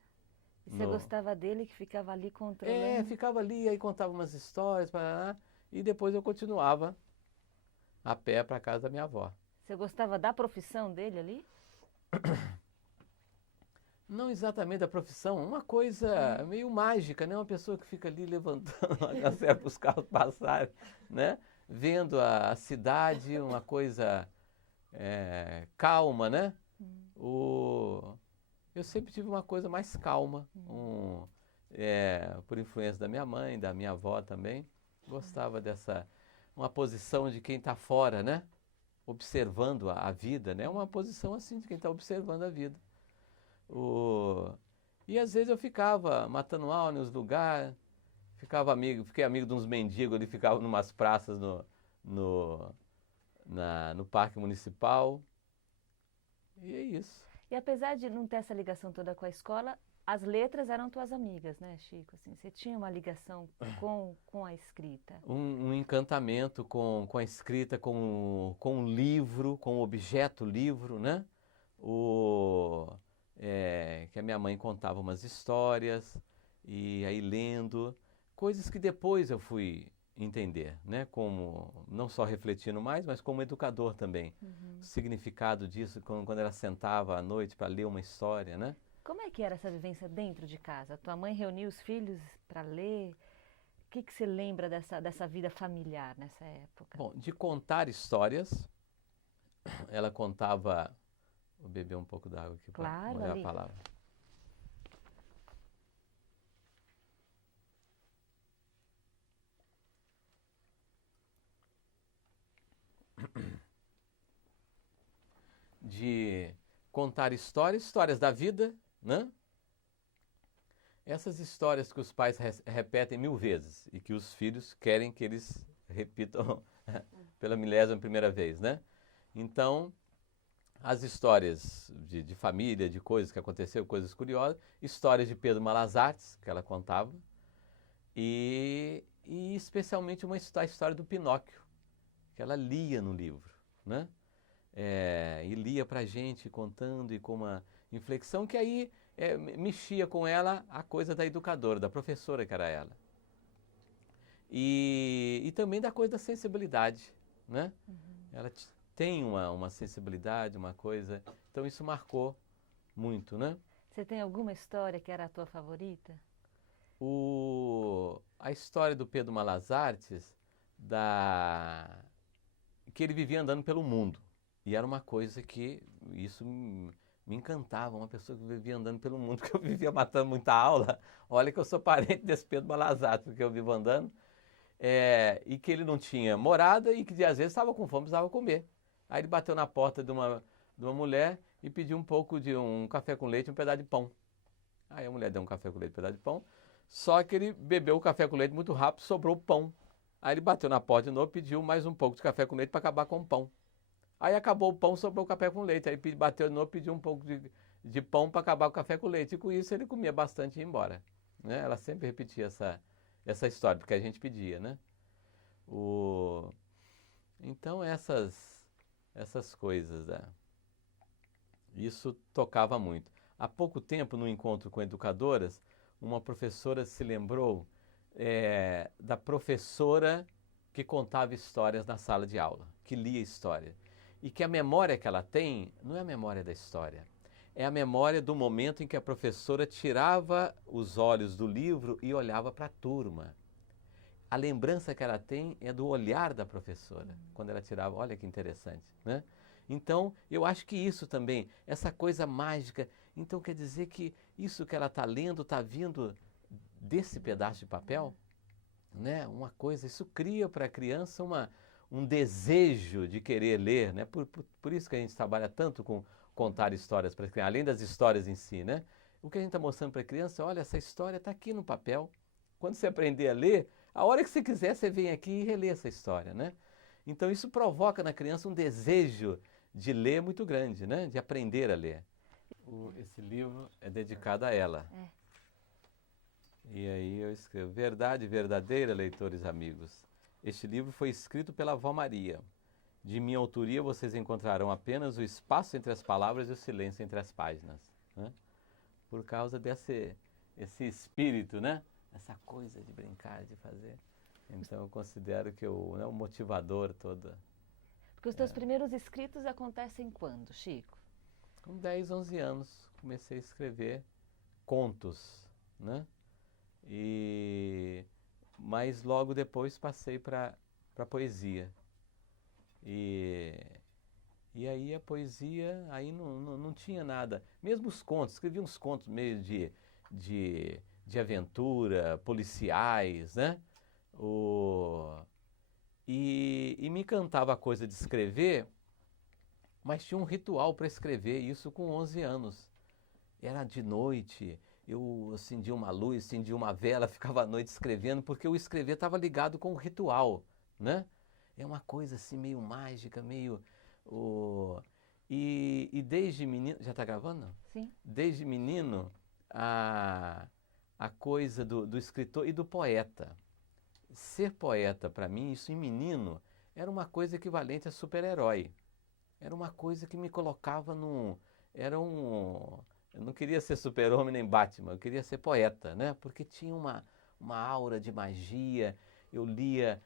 E você gostava dele, que ficava ali controlando? Ficava ali, aí contava umas histórias, e depois eu continuava a pé para a casa da minha avó. Você gostava da profissão dele ali? Não exatamente da profissão, uma coisa meio mágica, né? Uma pessoa que fica ali levantando a cancela para os carros passarem, né? Vendo a cidade, uma coisa calma, né? Eu sempre tive uma coisa mais calma, por influência da minha mãe, da minha avó também. Gostava uma posição de quem está fora, né? Observando a vida, né? Uma posição assim de quem está observando a vida. E às vezes eu ficava matando aula nos lugares, fiquei amigo de uns mendigos ali, ficava numas praças no Parque Municipal. E é isso. E apesar de não ter essa ligação toda com a escola, as letras eram tuas amigas, né, Chico? Assim, você tinha uma ligação com a escrita. Um encantamento com a escrita, com o livro, com o objeto livro, né? Que a minha mãe contava umas histórias, e aí lendo, coisas que depois eu fui entender, né? Como, não só refletindo mais, mas como educador também. O significado disso, quando ela sentava à noite para ler uma história, né? Como é que era essa vivência dentro de casa? Tua mãe reunia os filhos para ler? O que você lembra dessa vida familiar nessa época? Bom, de contar histórias, ela contava... Vou beber um pouco d'água aqui para molhar a palavra. De contar histórias da vida, né? Essas histórias que os pais repetem 1000 vezes e que os filhos querem que eles repitam pela 1000ª vez, né? Então, as histórias de família, de coisas que aconteceram, coisas curiosas, histórias de Pedro Malas Artes, que ela contava, e especialmente a história do Pinóquio, que ela lia no livro, né? E lia pra gente, contando e com uma inflexão que aí mexia com ela a coisa da educadora, da professora que era ela. E também da coisa da sensibilidade, né? Ela tem uma sensibilidade, uma coisa... Então isso marcou muito, né? Você tem alguma história que era a tua favorita? A história do Pedro Malas Artes, que ele vivia andando pelo mundo. E era uma coisa que isso me encantava, uma pessoa que vivia andando pelo mundo, que eu vivia matando muita aula. Olha que eu sou parente desse Pedro Malas Artes, porque eu vivo andando. E que ele não tinha morada e que às vezes estava com fome, precisava comer. Aí ele bateu na porta de uma mulher e pediu um pouco de um café com leite e um pedaço de pão. Aí a mulher deu um café com leite, um pedaço de pão, só que ele bebeu o café com leite muito rápido, sobrou pão. Aí ele bateu na porta de novo, pediu mais um pouco de café com leite para acabar com o pão. Aí acabou o pão, sobrou o café com leite. Aí bateu de novo, pediu um pouco de pão para acabar com o café com leite. E com isso ele comia bastante e ia embora. Né? Ela sempre repetia essa história, porque a gente pedia, né? Então essas coisas, né? Isso tocava muito. Há pouco tempo, no encontro com educadoras, uma professora se lembrou da professora que contava histórias na sala de aula, que lia história. E que a memória que ela tem não é a memória da história, é a memória do momento em que a professora tirava os olhos do livro e olhava para a turma. A lembrança que ela tem é do olhar da professora, quando ela tirava, olha que interessante, né? Então, eu acho que isso também, essa coisa mágica, então quer dizer que isso que ela está lendo está vindo desse pedaço de papel, né? Uma coisa, isso cria para a criança um desejo de querer ler, né? Por isso que a gente trabalha tanto com contar histórias para as crianças, além das histórias em si, né? O que a gente está mostrando para a criança, olha, essa história está aqui no papel. Quando você aprender a ler, a hora que você quiser, você vem aqui e relê essa história, né? Então isso provoca na criança um desejo de ler muito grande, né? De aprender a ler. Esse livro é dedicado a ela. E aí eu escrevo, verdade verdadeira, leitores amigos. Este livro foi escrito pela avó Maria. De minha autoria vocês encontrarão apenas o espaço entre as palavras e o silêncio entre as páginas. Né? Por causa esse espírito, né? Essa coisa de brincar, de fazer. Então eu considero que o motivador todo. Porque os teus primeiros escritos acontecem quando, Chico? Com 10, 11 anos comecei a escrever contos, né? Mas logo depois passei para poesia. E aí a poesia, aí não tinha nada. Mesmo os contos, escrevi uns contos meio de aventura, policiais, né? E me encantava a coisa de escrever, mas tinha um ritual para escrever, isso com 11 anos. Era de noite, eu acendia uma luz, acendia uma vela, ficava à noite escrevendo, porque o escrever estava ligado com o ritual, né? É uma coisa assim meio mágica, meio... E desde menino... Já está gravando? Sim. Desde menino, a coisa do escritor e do poeta. Ser poeta, para mim, isso em menino, era uma coisa equivalente a super-herói. Era uma coisa que me colocava eu não queria ser super-homem nem Batman, eu queria ser poeta, né? Porque tinha uma aura de magia. Eu lia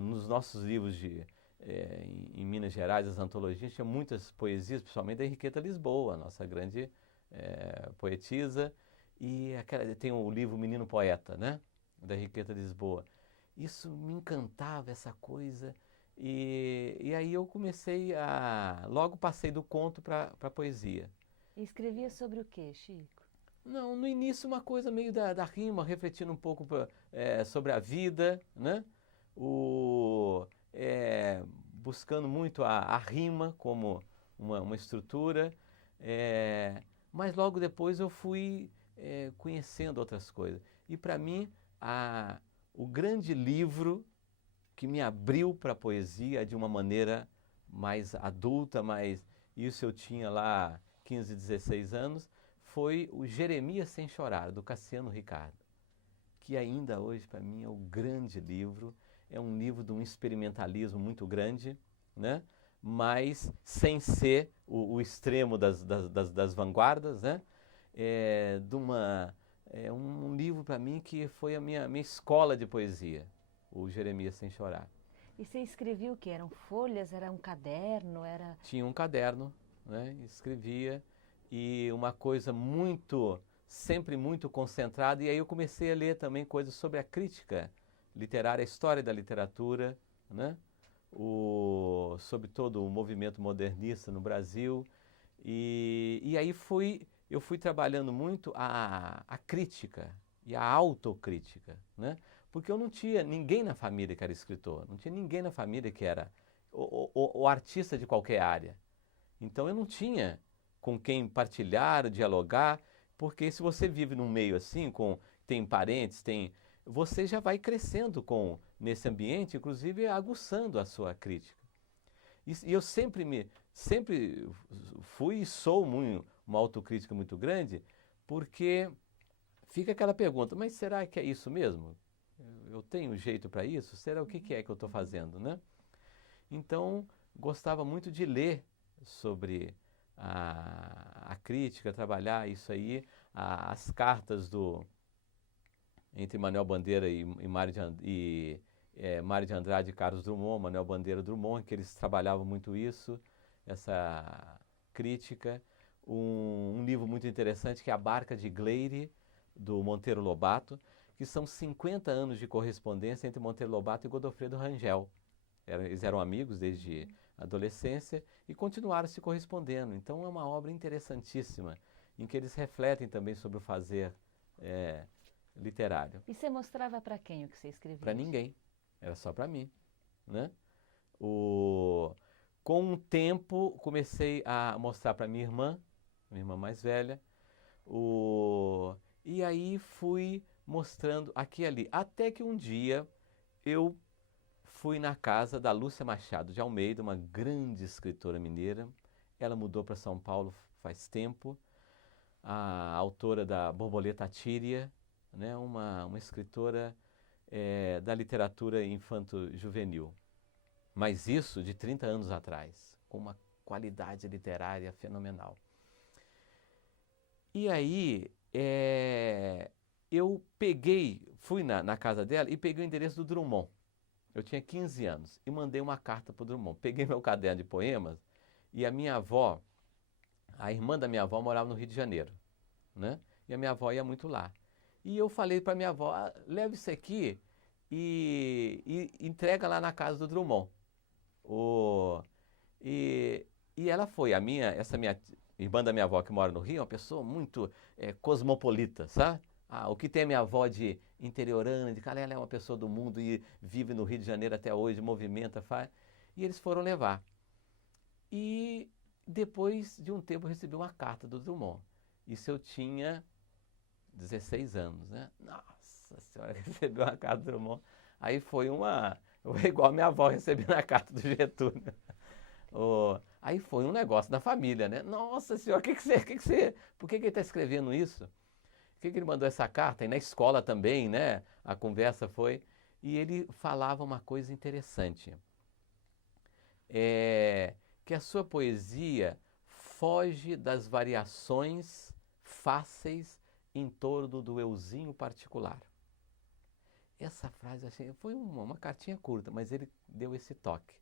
nos nossos livros em Minas Gerais, as antologias, tinha muitas poesias, principalmente da Henriqueta Lisboa, nossa grande poetisa. E tem o livro Menino Poeta, né? Da Henriqueta Lisboa. Isso me encantava, essa coisa. E aí eu comecei logo passei do conto para a poesia. E escrevia sobre o quê, Chico? Não, no início uma coisa meio da rima, refletindo um pouco sobre a vida, né? Buscando muito a rima como uma estrutura. Mas logo depois eu fui conhecendo outras coisas. E para mim, o grande livro que me abriu para a poesia de uma maneira mais adulta, isso eu tinha lá 15, 16 anos, foi o Jeremias Sem Chorar, do Cassiano Ricardo, que ainda hoje para mim é o grande livro, é um livro de um experimentalismo muito grande, né? Mas sem ser o extremo das vanguardas, né? Um livro para mim que foi a minha escola de poesia, o Jeremias Sem Chorar. E você escrevia o quê? Eram folhas? Era um caderno? Tinha um caderno, né? Escrevia, e uma coisa sempre muito concentrada, e aí eu comecei a ler também coisas sobre a crítica literária, a história da literatura, né? Sobre todo o movimento modernista no Brasil, e aí eu fui trabalhando muito a crítica e a autocrítica, né? Porque eu não tinha ninguém na família que era escritor, não tinha ninguém na família que era o artista de qualquer área. Então eu não tinha com quem partilhar, dialogar, Porque se você vive num meio assim, tem parentes, você já vai crescendo nesse ambiente, inclusive aguçando a sua crítica. E eu sempre fui e sou uma autocrítica muito grande, porque fica aquela pergunta, mas será que é isso mesmo? Eu tenho jeito para isso? Será o que é que eu estou fazendo, né? Então, gostava muito de ler sobre a crítica, trabalhar isso aí, as cartas entre Manuel Bandeira e Mário de Andrade e Carlos Drummond, Manuel Bandeira e Drummond, que eles trabalhavam muito isso, essa crítica. Um livro muito interessante que é A Barca de Gleire, do Monteiro Lobato, que são 50 anos de correspondência entre Monteiro Lobato e Godofredo Rangel. Eles eram amigos desde a adolescência e continuaram se correspondendo. Então é uma obra interessantíssima, em que eles refletem também sobre o fazer literário. E você mostrava para quem o que você escrevia? Para ninguém, era só para mim, né? Com o tempo, comecei a mostrar para minha irmã mais velha, e aí fui mostrando aqui e ali, até que um dia eu fui na casa da Lúcia Machado de Almeida, uma grande escritora mineira. Ela mudou para São Paulo faz tempo, a autora da Borboleta Tíria, né, uma escritora da literatura infanto-juvenil. Mas isso de 30 anos atrás, com uma qualidade literária fenomenal. E aí, eu fui na casa dela e peguei o endereço do Drummond. Eu tinha 15 anos e mandei uma carta para o Drummond. Peguei meu caderno de poemas e a irmã da minha avó morava no Rio de Janeiro, né? E a minha avó ia muito lá. E eu falei para minha avó, leva isso aqui e entrega lá na casa do Drummond. E ela foi, essa minha irmã da minha avó que mora no Rio, é uma pessoa muito cosmopolita, sabe? O que tem a minha avó de interiorana, ela é uma pessoa do mundo e vive no Rio de Janeiro até hoje, movimenta, faz. E eles foram levar. E depois de um tempo eu recebi uma carta do Drummond. Isso eu tinha 16 anos, né? Nossa Senhora, recebeu uma carta do Drummond. Aí foi igual a minha avó recebendo a carta do Getúlio. Aí foi um negócio da família, né? Nossa Senhora, por que ele está escrevendo isso? Por que ele mandou essa carta? E na escola também, né? A conversa foi... E ele falava uma coisa interessante. Que a sua poesia foge das variações fáceis em torno do euzinho particular. Essa frase, foi uma cartinha curta, mas ele deu esse toque.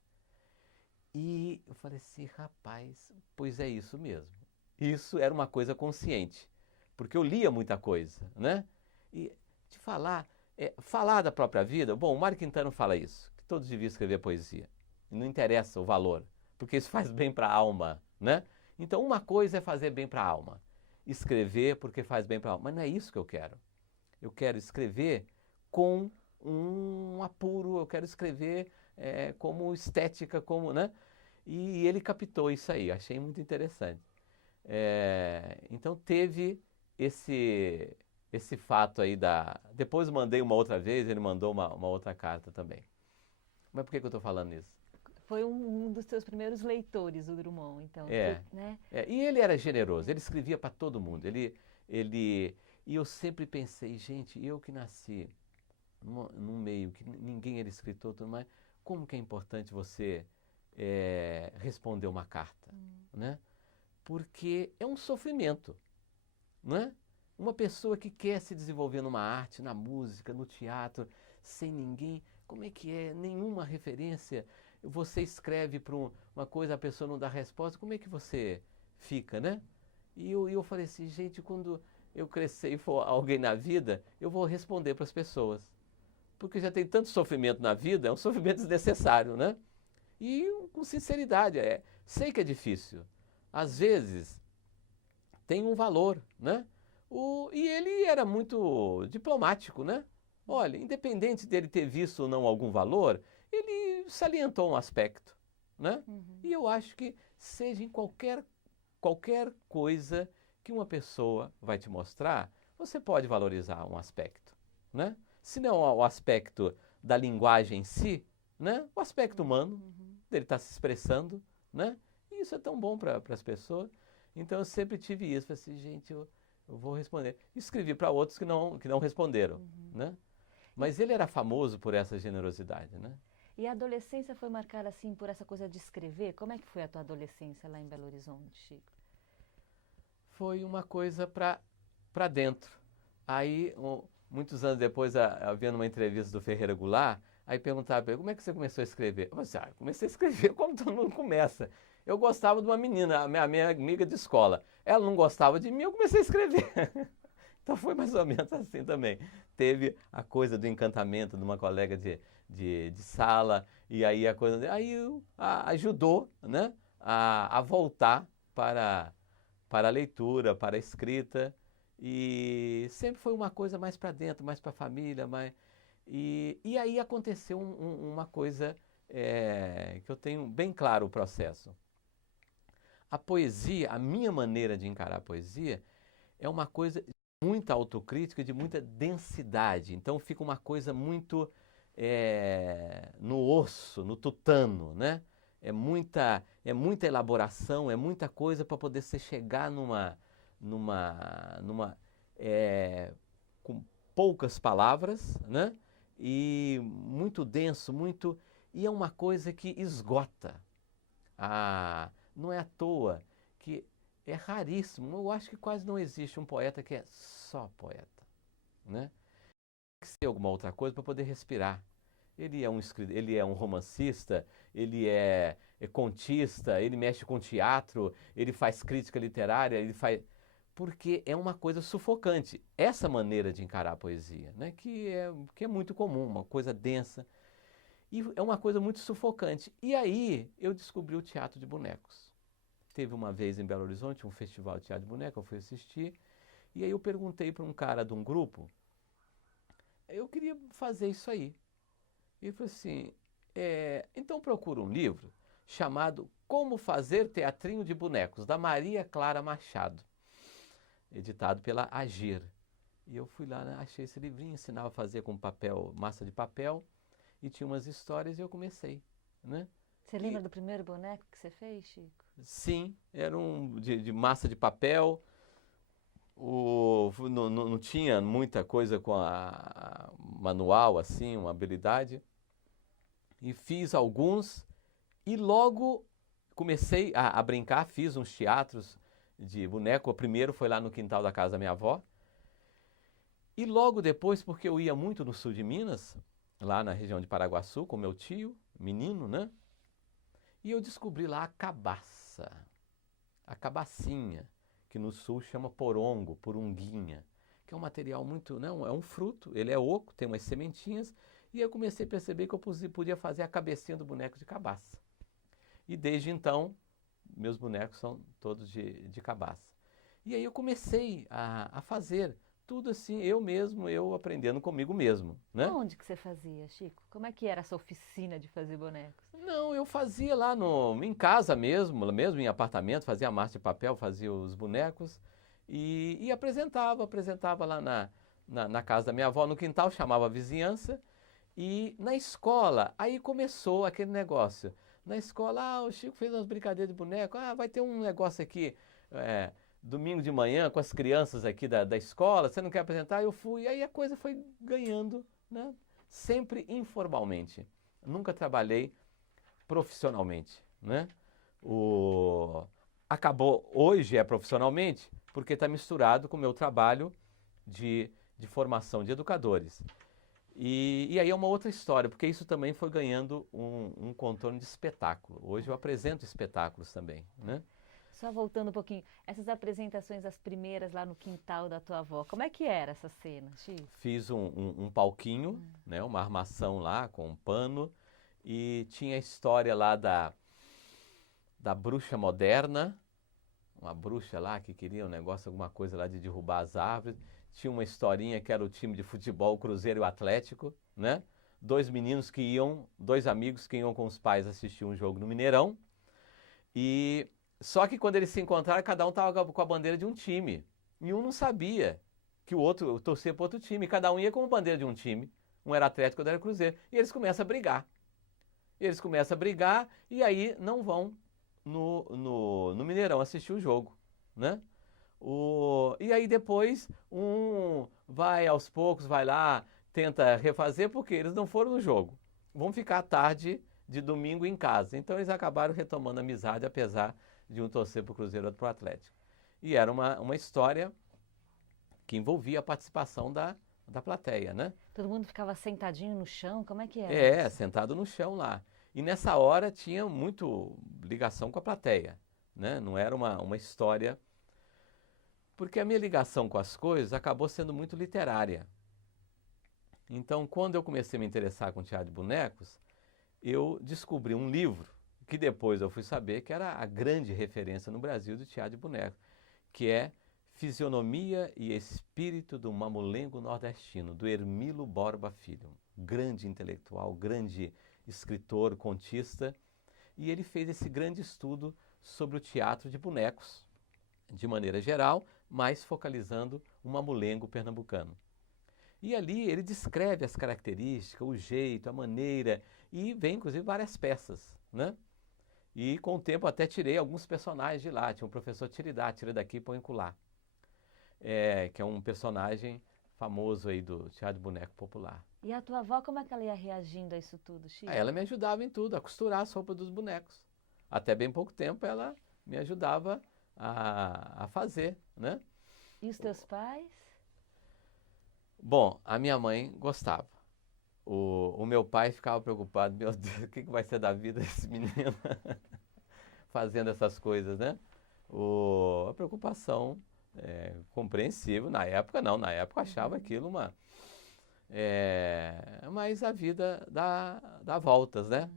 E eu falei assim, rapaz, pois é isso mesmo. Isso era uma coisa consciente, porque eu lia muita coisa, né? E de falar da própria vida, bom, o Mário Quintana fala isso, que todos deviam escrever poesia. E não interessa o valor, porque isso faz bem para a alma, né? Então uma coisa é fazer bem para a alma, escrever porque faz bem para a alma, mas não é isso que eu quero. Eu quero escrever com um apuro, eu quero escrever como estética, né? E ele captou isso aí, achei muito interessante. Então teve esse fato aí Depois mandei uma outra vez, ele mandou uma outra carta também. Mas por que eu estou falando isso? Foi um dos seus primeiros leitores, o Drummond, então. Né? E ele era generoso, ele escrevia para todo mundo. E eu sempre pensei, gente, eu que nasci num meio que ninguém era escritor, tudo mais, como que é importante você responder uma carta, né? Porque é um sofrimento, não é? Uma pessoa que quer se desenvolver numa arte, na música, no teatro, sem ninguém, como é que é? Nenhuma referência. Você escreve para uma coisa, a pessoa não dá resposta, como é que você fica, né? E eu falei assim, gente, quando eu crescer e for alguém na vida, eu vou responder para as pessoas. Porque já tem tanto sofrimento na vida, é um sofrimento desnecessário, né? E com sinceridade, sei que é difícil. Às vezes tem um valor, né? E ele era muito diplomático, né? Olha, independente dele ter visto ou não algum valor, ele salientou um aspecto, né? E eu acho que seja em qualquer coisa que uma pessoa vai te mostrar, você pode valorizar um aspecto, né? Se não o aspecto da linguagem em si, né? O aspecto humano, dele estar se expressando, né? E isso é tão bom para as pessoas. Então eu sempre tive isso, falei assim, gente, eu vou responder. Escrevi para outros que não responderam, né? Mas ele era famoso por essa generosidade, né? E a adolescência foi marcada assim por essa coisa de escrever? Como é que foi a tua adolescência lá em Belo Horizonte, Chico? Foi uma coisa para dentro. Aí, muitos anos depois, havendo uma entrevista do Ferreira Goulart, aí perguntava para ele, como é que você começou a escrever? Eu falei assim, comecei a escrever como todo mundo começa. Eu gostava de uma menina, a minha amiga de escola. Ela não gostava de mim, eu comecei a escrever. Então foi mais ou menos assim também. Teve a coisa do encantamento de uma colega de sala, e aí a coisa aí ajudou, né, a voltar para a leitura, para a escrita. E sempre foi uma coisa mais para dentro, mais para a família. E aí aconteceu uma coisa que eu tenho bem claro o processo. A poesia, a minha maneira de encarar a poesia, é uma coisa de muita autocrítica, de muita densidade. Então fica uma coisa muito no osso, no tutano, né? É muita elaboração, é muita coisa para poder você chegar com poucas palavras, né? E muito denso, e é uma coisa que esgota. Não é à toa que é raríssimo. Eu acho que quase não existe um poeta que é só poeta, né? Tem que ser alguma outra coisa para poder respirar. Ele é um romancista, ele é contista, ele mexe com teatro, ele faz crítica literária, porque é uma coisa sufocante. Essa maneira de encarar a poesia, né? que é muito comum, uma coisa densa. E é uma coisa muito sufocante. E aí eu descobri o teatro de bonecos. Teve uma vez em Belo Horizonte um festival de teatro de boneco, eu fui assistir. E aí eu perguntei para um cara de um grupo, eu queria fazer isso aí. E ele falou assim, então procura um livro chamado Como Fazer Teatrinho de Bonecos, da Maria Clara Machado, editado pela Agir. E eu fui lá, né, achei esse livrinho, ensinava a fazer com papel, massa de papel, e tinha umas histórias e eu comecei, né? Você lembra do primeiro boneco que você fez, Chico? Sim, era de massa de papel. Não tinha muita coisa com a manual, assim, uma habilidade. E fiz alguns e logo comecei a brincar, fiz uns teatros de boneco. O primeiro foi lá no quintal da casa da minha avó. E logo depois, porque eu ia muito no sul de Minas, lá na região de Paraguaçu, com meu tio, menino, né? E eu descobri lá a cabaça, a cabacinha, que no sul chama porongo, porunguinha, que é um material muito, né, é um fruto, ele é oco, tem umas sementinhas, e eu comecei a perceber que eu podia fazer a cabecinha do boneco de cabaça. E desde então, meus bonecos são todos de cabaça. E aí eu comecei a fazer tudo assim, eu aprendendo comigo mesmo, né? Onde que você fazia, Chico? Como é que era essa oficina de fazer bonecos? Não, eu fazia lá em casa mesmo em apartamento, fazia a massa de papel, fazia os bonecos e apresentava lá na casa da minha avó, no quintal, chamava a vizinhança. E na escola, aí começou aquele negócio. Na escola, o Chico fez umas brincadeiras de boneco, vai ter um negócio aqui, domingo de manhã com as crianças aqui da escola, você não quer apresentar? Eu fui, e aí a coisa foi ganhando, né? Sempre informalmente. Nunca trabalhei profissionalmente, né? Acabou, hoje profissionalmente, porque está misturado com o meu trabalho de formação de educadores. E aí é uma outra história, porque isso também foi ganhando um contorno de espetáculo. Hoje eu apresento espetáculos também, né? Só voltando um pouquinho, essas apresentações, as primeiras lá no quintal da tua avó, como é que era essa cena, Chico? Fiz um palquinho, né, uma armação lá com um pano, e tinha a história lá da bruxa moderna, uma bruxa lá que queria um negócio, alguma coisa lá de derrubar as árvores. Tinha uma historinha que era o time de futebol, o Cruzeiro e o Atlético, né? Dois amigos que iam com os pais assistir um jogo no Mineirão. E Só que quando eles se encontraram, cada um estava com a bandeira de um time. E um não sabia que o outro torcia para outro time. Cada um ia com a bandeira de um time. Um era Atlético, outro era Cruzeiro. E eles começam a brigar. E aí não vão no Mineirão assistir o jogo, né? E aí depois um vai aos poucos, vai lá, tenta refazer, porque eles não foram no jogo. Vão ficar à tarde de domingo em casa. Então eles acabaram retomando a amizade, apesar de um torcer para o Cruzeiro e outro para o Atlético. E era uma história que envolvia a participação da plateia, né? Todo mundo ficava sentadinho no chão, como é que era? É, sentado no chão lá. E nessa hora tinha muito ligação com a plateia, né? Não era uma história... Porque a minha ligação com as coisas acabou sendo muito literária. Então, quando eu comecei a me interessar com teatro de bonecos, eu descobri um livro, que depois eu fui saber que era a grande referência no Brasil do teatro de bonecos, que é Fisionomia e Espírito do Mamulengo Nordestino, do Hermilo Borba Filho. Grande intelectual, grande escritor, contista. E ele fez esse grande estudo sobre o teatro de bonecos, de maneira geral, mas focalizando o mamulengo pernambucano. E ali ele descreve as características, o jeito, a maneira, e vem inclusive várias peças, né? E com o tempo até tirei alguns personagens de lá. Tinha um professor Tiridá, tira daqui e põe acolá, que é um personagem famoso aí do teatro de boneco popular. E a tua avó, como é que ela ia reagindo a isso tudo, Chico? Ela me ajudava em tudo, a costurar as roupas dos bonecos. Até bem pouco tempo ela me ajudava a fazer, né? E os teus pais? Bom, a minha mãe gostava. O meu pai ficava preocupado, meu Deus, o que vai ser da vida desse menino fazendo essas coisas, né? A preocupação compreensível. Na época não, na época eu achava aquilo uma... mas a vida dá voltas, né?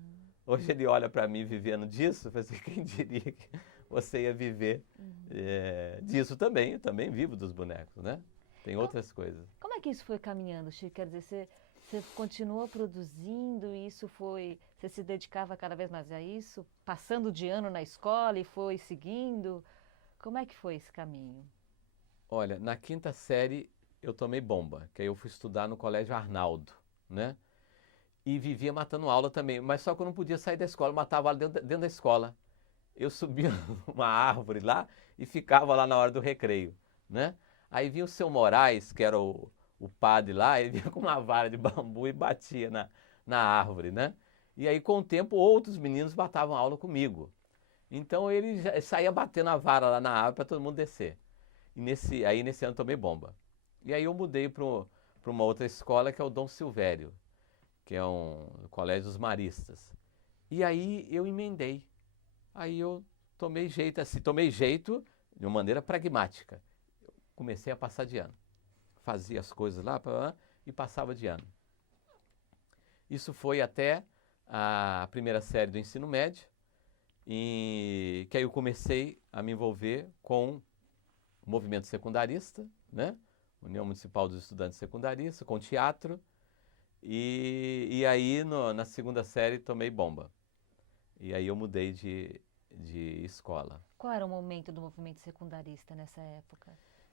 Hoje ele olha para mim vivendo disso, fala assim, quem diria que você ia viver disso também? Eu também vivo dos bonecos, né? Tem outras coisas. Como é que isso foi caminhando, Chico? Quer dizer, você continuou produzindo e isso foi... Você se dedicava cada vez mais a isso? Passando de ano na escola e foi seguindo? Como é que foi esse caminho? Olha, na quinta série eu tomei bomba, que aí eu fui estudar no Colégio Arnaldo, né? E vivia matando aula também, mas só que eu não podia sair da escola, eu matava aula dentro da escola. Eu subia numa árvore lá e ficava lá na hora do recreio, né? Aí vinha o seu Moraes, que era o padre lá, ele vinha com uma vara de bambu e batia na árvore, né? E aí, com o tempo, outros meninos batavam aula comigo. Então, ele saía batendo a vara lá na árvore para todo mundo descer. E nesse ano, tomei bomba. E aí, eu mudei para uma outra escola, que é o Dom Silvério, que é um colégio dos maristas. E aí, eu emendei. Aí, eu tomei jeito de uma maneira pragmática. Comecei a passar de ano. Fazia as coisas lá e passava de ano. Isso foi até a primeira série do ensino médio, que aí eu comecei a me envolver com o movimento secundarista, né? União Municipal dos Estudantes Secundaristas, com teatro, e aí na segunda série tomei bomba. E aí eu mudei de escola. Qual era o momento do movimento secundarista nessa época?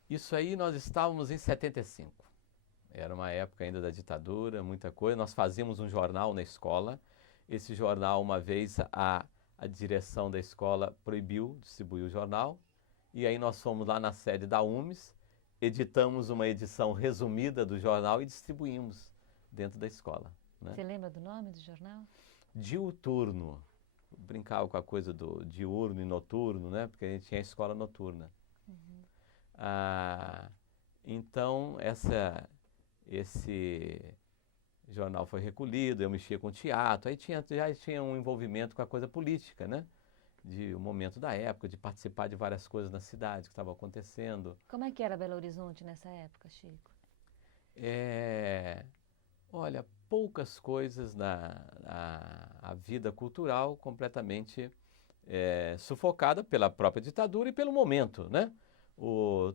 Isso aí nós estávamos em 75. Era uma época ainda da ditadura, muita coisa. Nós fazíamos um jornal na escola. Esse jornal, uma vez, a direção da escola proibiu distribuir o jornal. E aí nós fomos lá na sede da UMES, editamos uma edição resumida do jornal e distribuímos dentro da escola, né? Você lembra do nome do jornal? Diuturno. Brincava com a coisa do diurno e noturno, né? Porque a gente tinha a escola noturna. Então, esse jornal foi recolhido, eu mexia com teatro, aí já tinha um envolvimento com a coisa política, né? De um momento da época, de participar de várias coisas na cidade que estavam acontecendo. Como é que era Belo Horizonte nessa época, Chico? Olha, poucas coisas a vida cultural completamente sufocada pela própria ditadura e pelo momento, né?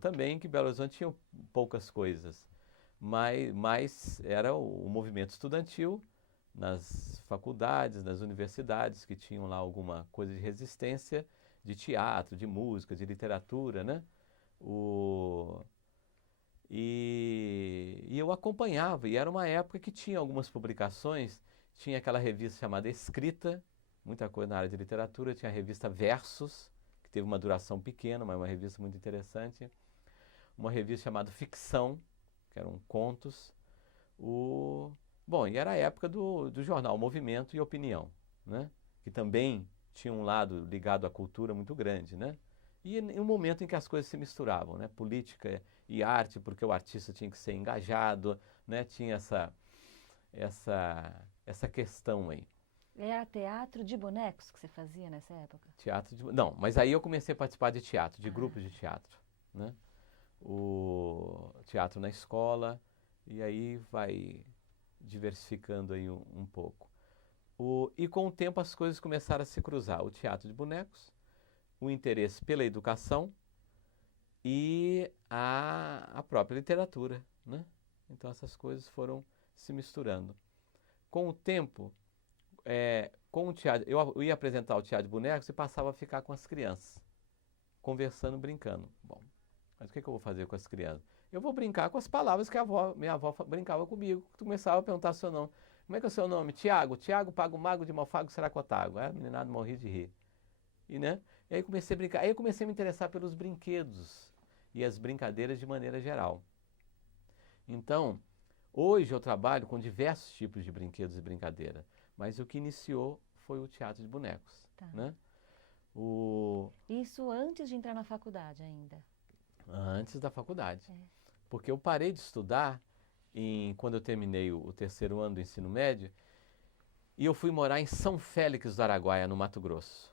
Também que Belo Horizonte tinha poucas coisas, mas era o movimento estudantil nas faculdades, nas universidades que tinham lá alguma coisa de resistência, de teatro, de música, de literatura, né? E eu acompanhava, e era uma época que tinha algumas publicações, tinha aquela revista chamada Escrita, muita coisa na área de literatura, tinha a revista Versos, que teve uma duração pequena, mas uma revista muito interessante, uma revista chamada Ficção, que eram contos, bom, e era a época do jornal Movimento e Opinião, né? Que também tinha um lado ligado à cultura muito grande, né? E em um momento em que as coisas se misturavam, né? Política e arte, porque o artista tinha que ser engajado, né? Tinha essa questão aí. Era teatro de bonecos que você fazia nessa época? Não, mas aí eu comecei a participar de teatro, de grupos de teatro, né? O teatro na escola, e aí vai diversificando aí um pouco. E com o tempo as coisas começaram a se cruzar. O teatro de bonecos, o interesse pela educação e a própria literatura, né? Então essas coisas foram se misturando. Com o tempo, com o teatro, eu ia apresentar o teatro de bonecos e passava a ficar com as crianças, conversando, brincando. Bom, mas o que eu vou fazer com as crianças? Eu vou brincar com as palavras que minha avó brincava comigo. Tu começava a perguntar seu nome. Como é que é o seu nome? Tiago. Tiago, pago mago de malfago, seracotago. A meninada morria de rir. Né? E aí comecei a brincar. Aí eu comecei a me interessar pelos brinquedos e as brincadeiras de maneira geral. Então, hoje eu trabalho com diversos tipos de brinquedos e brincadeira, mas o que iniciou foi o teatro de bonecos. Tá. Né? Isso antes de entrar na faculdade ainda? Antes da faculdade. É. Porque eu parei de estudar quando eu terminei o terceiro ano do ensino médio, e eu fui morar em São Félix do Araguaia, no Mato Grosso,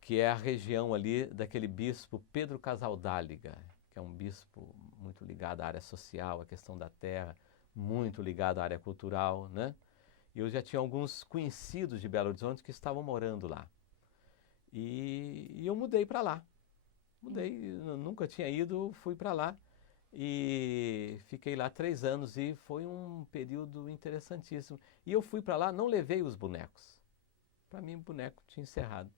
que é a região ali daquele bispo Pedro Casaldáliga, que é um bispo muito ligado à área social, à questão da terra, muito ligado à área cultural, né? E eu já tinha alguns conhecidos de Belo Horizonte que estavam morando lá. E eu mudei para lá. Nunca tinha ido, fui para lá. E fiquei lá 3 anos e foi um período interessantíssimo. E eu fui para lá, não levei os bonecos. Para mim o boneco tinha encerrado.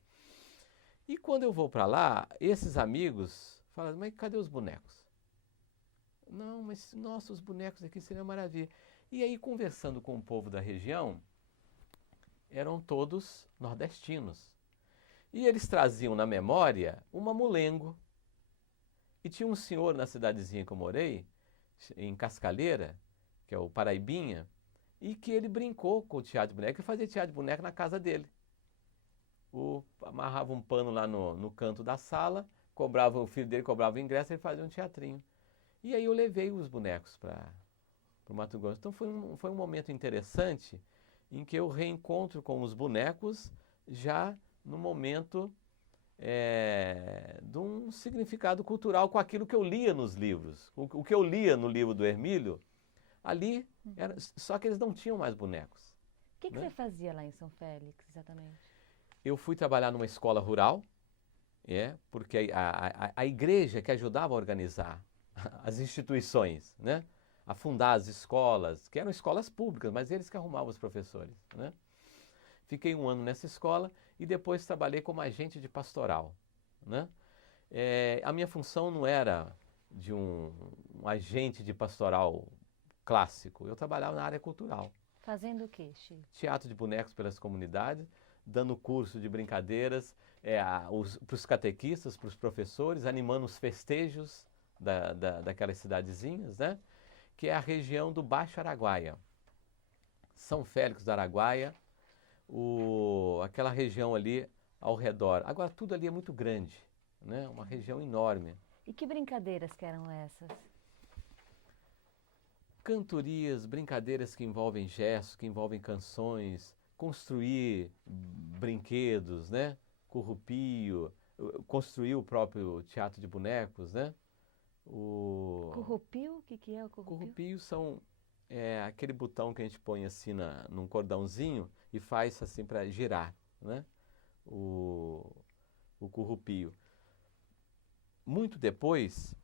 E quando eu vou para lá, esses amigos falam, mas cadê os bonecos? Não, mas nossa, os bonecos aqui seriam maravilha. E aí conversando com o povo da região, eram todos nordestinos. E eles traziam na memória um mamulengo. E tinha um senhor na cidadezinha que eu morei, em Cascalheira, que é o Paraibinha, e que ele brincou com o teatro de boneca e fazia teatro de boneca na casa dele. Amarrava um pano lá no canto da sala, o filho dele cobrava o ingresso e ele fazia um teatrinho. E aí eu levei os bonecos para o Mato Grosso. Então foi um momento interessante em que eu reencontro com os bonecos já no momento de um significado cultural com aquilo que eu lia nos livros. O que eu lia no livro do Hermílio, ali, só que eles não tinham mais bonecos. O que você fazia lá em São Félix, exatamente? Eu fui trabalhar numa escola rural, porque a igreja que ajudava a organizar as instituições, né? A fundar as escolas, que eram escolas públicas, mas eles que arrumavam os professores, né? Fiquei 1 ano nessa escola e depois trabalhei como agente de pastoral, né? A minha função não era de um agente de pastoral clássico, eu trabalhava na área cultural. Fazendo o quê, Chico? Teatro de bonecos pelas comunidades, dando curso de brincadeiras para os catequistas, para os professores, animando os festejos daquelas cidadezinhas, né? Que é a região do Baixo Araguaia. São Félix do Araguaia, aquela região ali ao redor. Agora, tudo ali é muito grande, né? Uma região enorme. E que brincadeiras que eram essas? Cantorias, brincadeiras que envolvem gestos, que envolvem canções, construir brinquedos, né? Currupio, construir o próprio teatro de bonecos, né? Currupio? O que é o currupio? Currupio são aquele botão que a gente põe assim num cordãozinho e faz assim para girar, né? O currupio. Muito depois,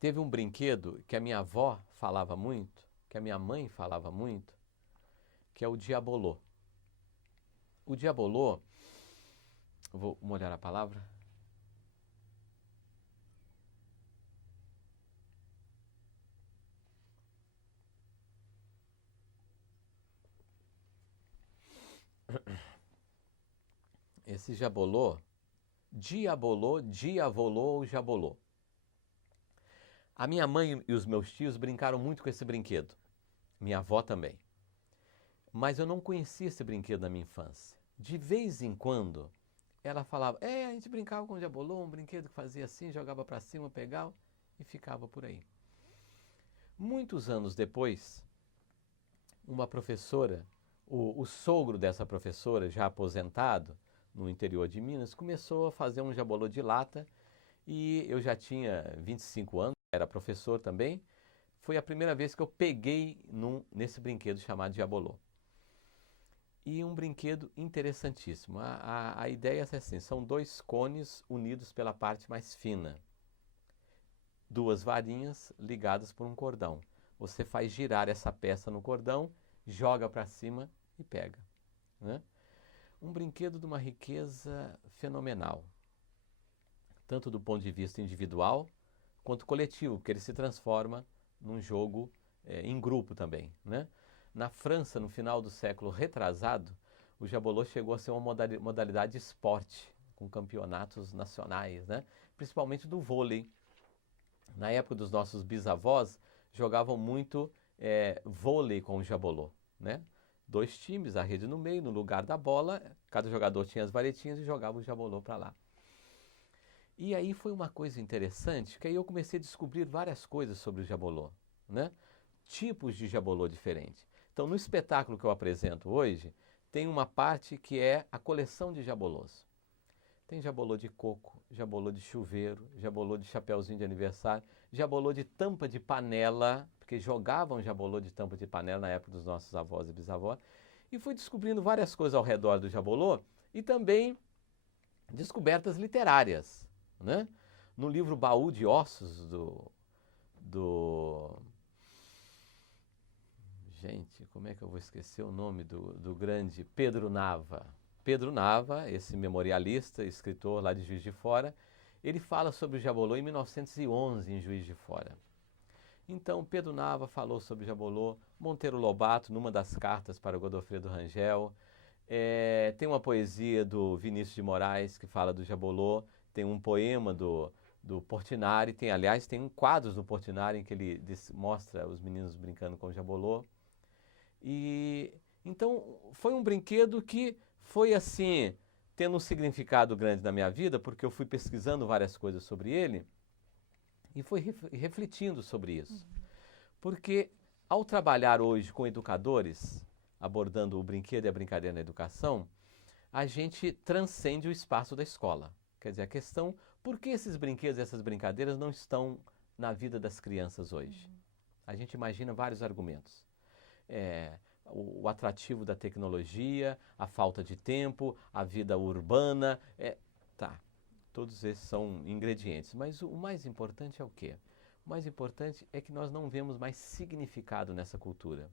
teve um brinquedo que a minha avó falava muito, que a minha mãe falava muito, que é o diabolô. O diabolô Vou molhar a palavra. Esse jabolô, diabolô, diavolô ou jabolô. A minha mãe e os meus tios brincaram muito com esse brinquedo. Minha avó também. Mas eu não conhecia esse brinquedo na minha infância. De vez em quando, ela falava, a gente brincava com o jabolô, um brinquedo que fazia assim, jogava para cima, pegava e ficava por aí. Muitos anos depois, uma professora, o sogro dessa professora, já aposentado, no interior de Minas, começou a fazer um jabolô de lata e eu já tinha 25 anos, era professor também. Foi a primeira vez que eu peguei nesse brinquedo chamado jabolô. E um brinquedo interessantíssimo. A ideia é assim, são dois cones unidos pela parte mais fina. Duas varinhas ligadas por um cordão. Você faz girar essa peça no cordão, joga para cima e pega, né? Um brinquedo de uma riqueza fenomenal, tanto do ponto de vista individual quanto coletivo, porque ele se transforma num jogo em grupo também, né? Na França, no final do século retrasado, o jabolô chegou a ser uma modalidade de esporte, com campeonatos nacionais, né? Principalmente do vôlei. Na época dos nossos bisavós, jogavam muito vôlei com o jabolô, né? Dois times, a rede no meio, no lugar da bola, cada jogador tinha as varetinhas e jogava o jabolô para lá. E aí foi uma coisa interessante, que aí eu comecei a descobrir várias coisas sobre o jabolô, né? Tipos de jabolô diferentes. Então, no espetáculo que eu apresento hoje, tem uma parte que é a coleção de jabolôs. Tem jabolô de coco, jabolô de chuveiro, jabolô de chapeuzinho de aniversário, jabolô de tampa de panela, porque jogavam jabolô de tampa de panela na época dos nossos avós e bisavós, e fui descobrindo várias coisas ao redor do jabolô e também descobertas literárias, né? No livro Baú de Ossos Gente, como é que eu vou esquecer o nome do grande Pedro Nava? Pedro Nava, esse memorialista, escritor lá de Juiz de Fora, ele fala sobre o jabolô em 1911 em Juiz de Fora. Então, Pedro Nava falou sobre jabolô, Monteiro Lobato, numa das cartas para Godofredo Rangel. Tem uma poesia do Vinícius de Moraes que fala do jabolô, tem um poema do Portinari, tem quadros do Portinari em que ele mostra os meninos brincando com o jabolô. E então foi um brinquedo que foi assim, tendo um significado grande na minha vida, porque eu fui pesquisando várias coisas sobre ele e fui refletindo sobre isso. Porque ao trabalhar hoje com educadores, abordando o brinquedo e a brincadeira na educação, a gente transcende o espaço da escola. Quer dizer, a questão, por que esses brinquedos e essas brincadeiras não estão na vida das crianças hoje? A gente imagina vários argumentos. O atrativo da tecnologia, a falta de tempo, a vida urbana, todos esses são ingredientes. Mas o mais importante é o quê? O mais importante é que nós não vemos mais significado nessa cultura,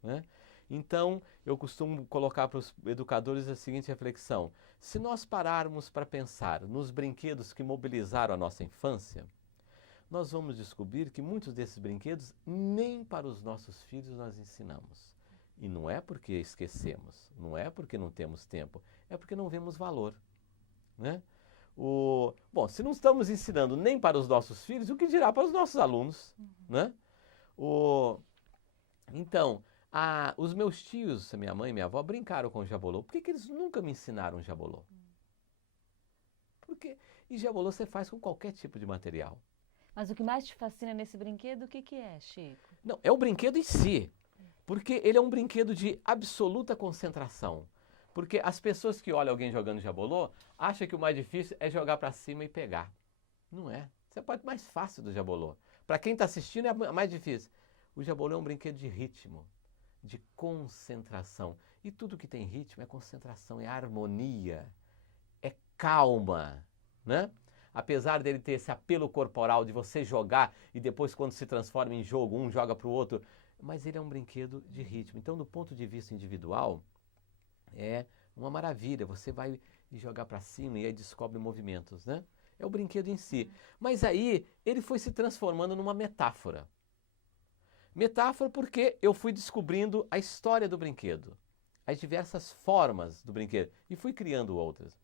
né? Então, eu costumo colocar para os educadores a seguinte reflexão: se nós pararmos para pensar nos brinquedos que mobilizaram a nossa infância, nós vamos descobrir que muitos desses brinquedos nem para os nossos filhos nós ensinamos. E não é porque esquecemos, não é porque não temos tempo, é porque não vemos valor, né? Bom, se não estamos ensinando nem para os nossos filhos, o que dirá para os nossos alunos, né? Então, os meus tios, minha mãe e minha avó, brincaram com o jabolô. Por que eles nunca me ensinaram jabolô? E jabolô você faz com qualquer tipo de material. Mas o que mais te fascina nesse brinquedo, o que é, Chico? Não, é o brinquedo em si, porque ele é um brinquedo de absoluta concentração. Porque as pessoas que olham alguém jogando jabolô acham que o mais difícil é jogar para cima e pegar. Não é. Isso é a parte mais fácil do jabolô. Para quem está assistindo é a mais difícil. O jabolô é um brinquedo de ritmo, de concentração. E tudo que tem ritmo é concentração, é harmonia, é calma, né? Apesar dele ter esse apelo corporal de você jogar e depois quando se transforma em jogo, um joga para o outro, mas ele é um brinquedo de ritmo. Então, do ponto de vista individual, é uma maravilha. Você vai e jogar para cima e aí descobre movimentos, né? É o brinquedo em si. Mas aí ele foi se transformando numa metáfora. Metáfora porque eu fui descobrindo a história do brinquedo, as diversas formas do brinquedo e fui criando outras.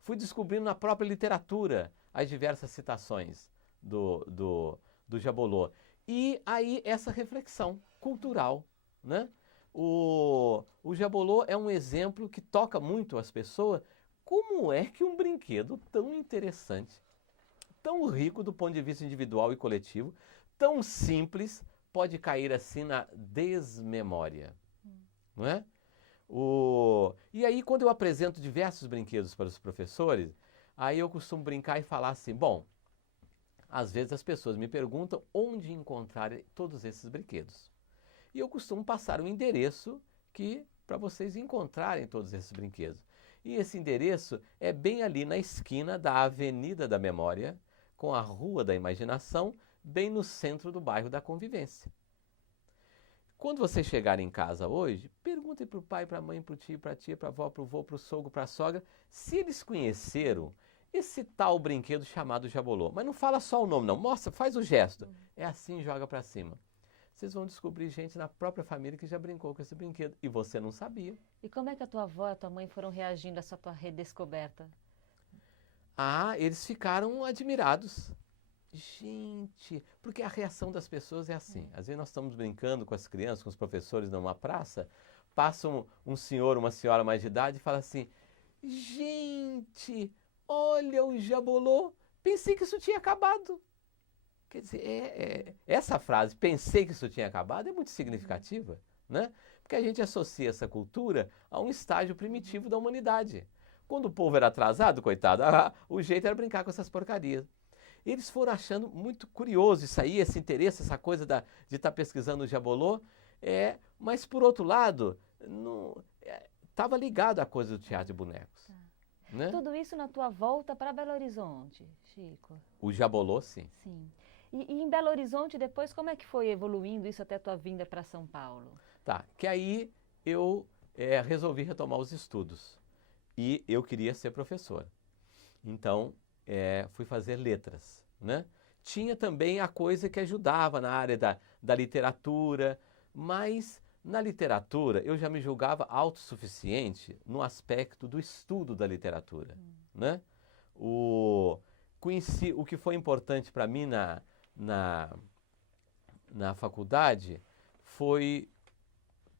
Fui descobrindo na própria literatura as diversas citações do Jabolô. E aí essa reflexão cultural, né? O Jabolô é um exemplo que toca muito as pessoas. Como é que um brinquedo tão interessante, tão rico do ponto de vista individual e coletivo, tão simples, pode cair assim na desmemória, não é? E aí quando eu apresento diversos brinquedos para os professores, aí eu costumo brincar e falar assim, bom, às vezes as pessoas me perguntam onde encontrar todos esses brinquedos. E eu costumo passar um endereço para vocês encontrarem todos esses brinquedos. E esse endereço é bem ali na esquina da Avenida da Memória, com a Rua da Imaginação, bem no centro do bairro da Convivência. Quando vocês chegarem em casa hoje, perguntem para o pai, para a mãe, para o tio, para a tia, para a avó, para o vô, para o sogro, para a sogra, se eles conheceram esse tal brinquedo chamado Jabolô. Mas não fala só o nome, não. Mostra, faz o gesto. É assim, joga para cima. Vocês vão descobrir gente na própria família que já brincou com esse brinquedo. E você não sabia. E como é que a tua avó e a tua mãe foram reagindo a essa tua redescoberta? Ah, eles ficaram admirados. Gente, porque a reação das pessoas é assim. Às vezes nós estamos brincando com as crianças, com os professores numa praça, passa um senhor, uma senhora mais de idade e fala assim, gente, olha o Jabolô, pensei que isso tinha acabado. Quer dizer, essa frase, pensei que isso tinha acabado, é muito significativa, né? Porque a gente associa essa cultura a um estágio primitivo da humanidade. Quando o povo era atrasado, coitado, o jeito era brincar com essas porcarias. Eles foram achando muito curioso isso aí, esse interesse, essa coisa de estar pesquisando o Jabolô, mas por outro lado, estava ligado à coisa do teatro de bonecos. Né? Tudo isso na tua volta para Belo Horizonte, Chico? O Jabolô, sim. Sim. E em Belo Horizonte, depois, como é que foi evoluindo isso até a tua vinda para São Paulo? Tá, que aí eu resolvi retomar os estudos e eu queria ser professor. Então, fui fazer letras, né? Tinha também a coisa que ajudava na área da literatura, mas na literatura eu já me julgava autossuficiente no aspecto do estudo da literatura, né? Conheci o que foi importante para mim na faculdade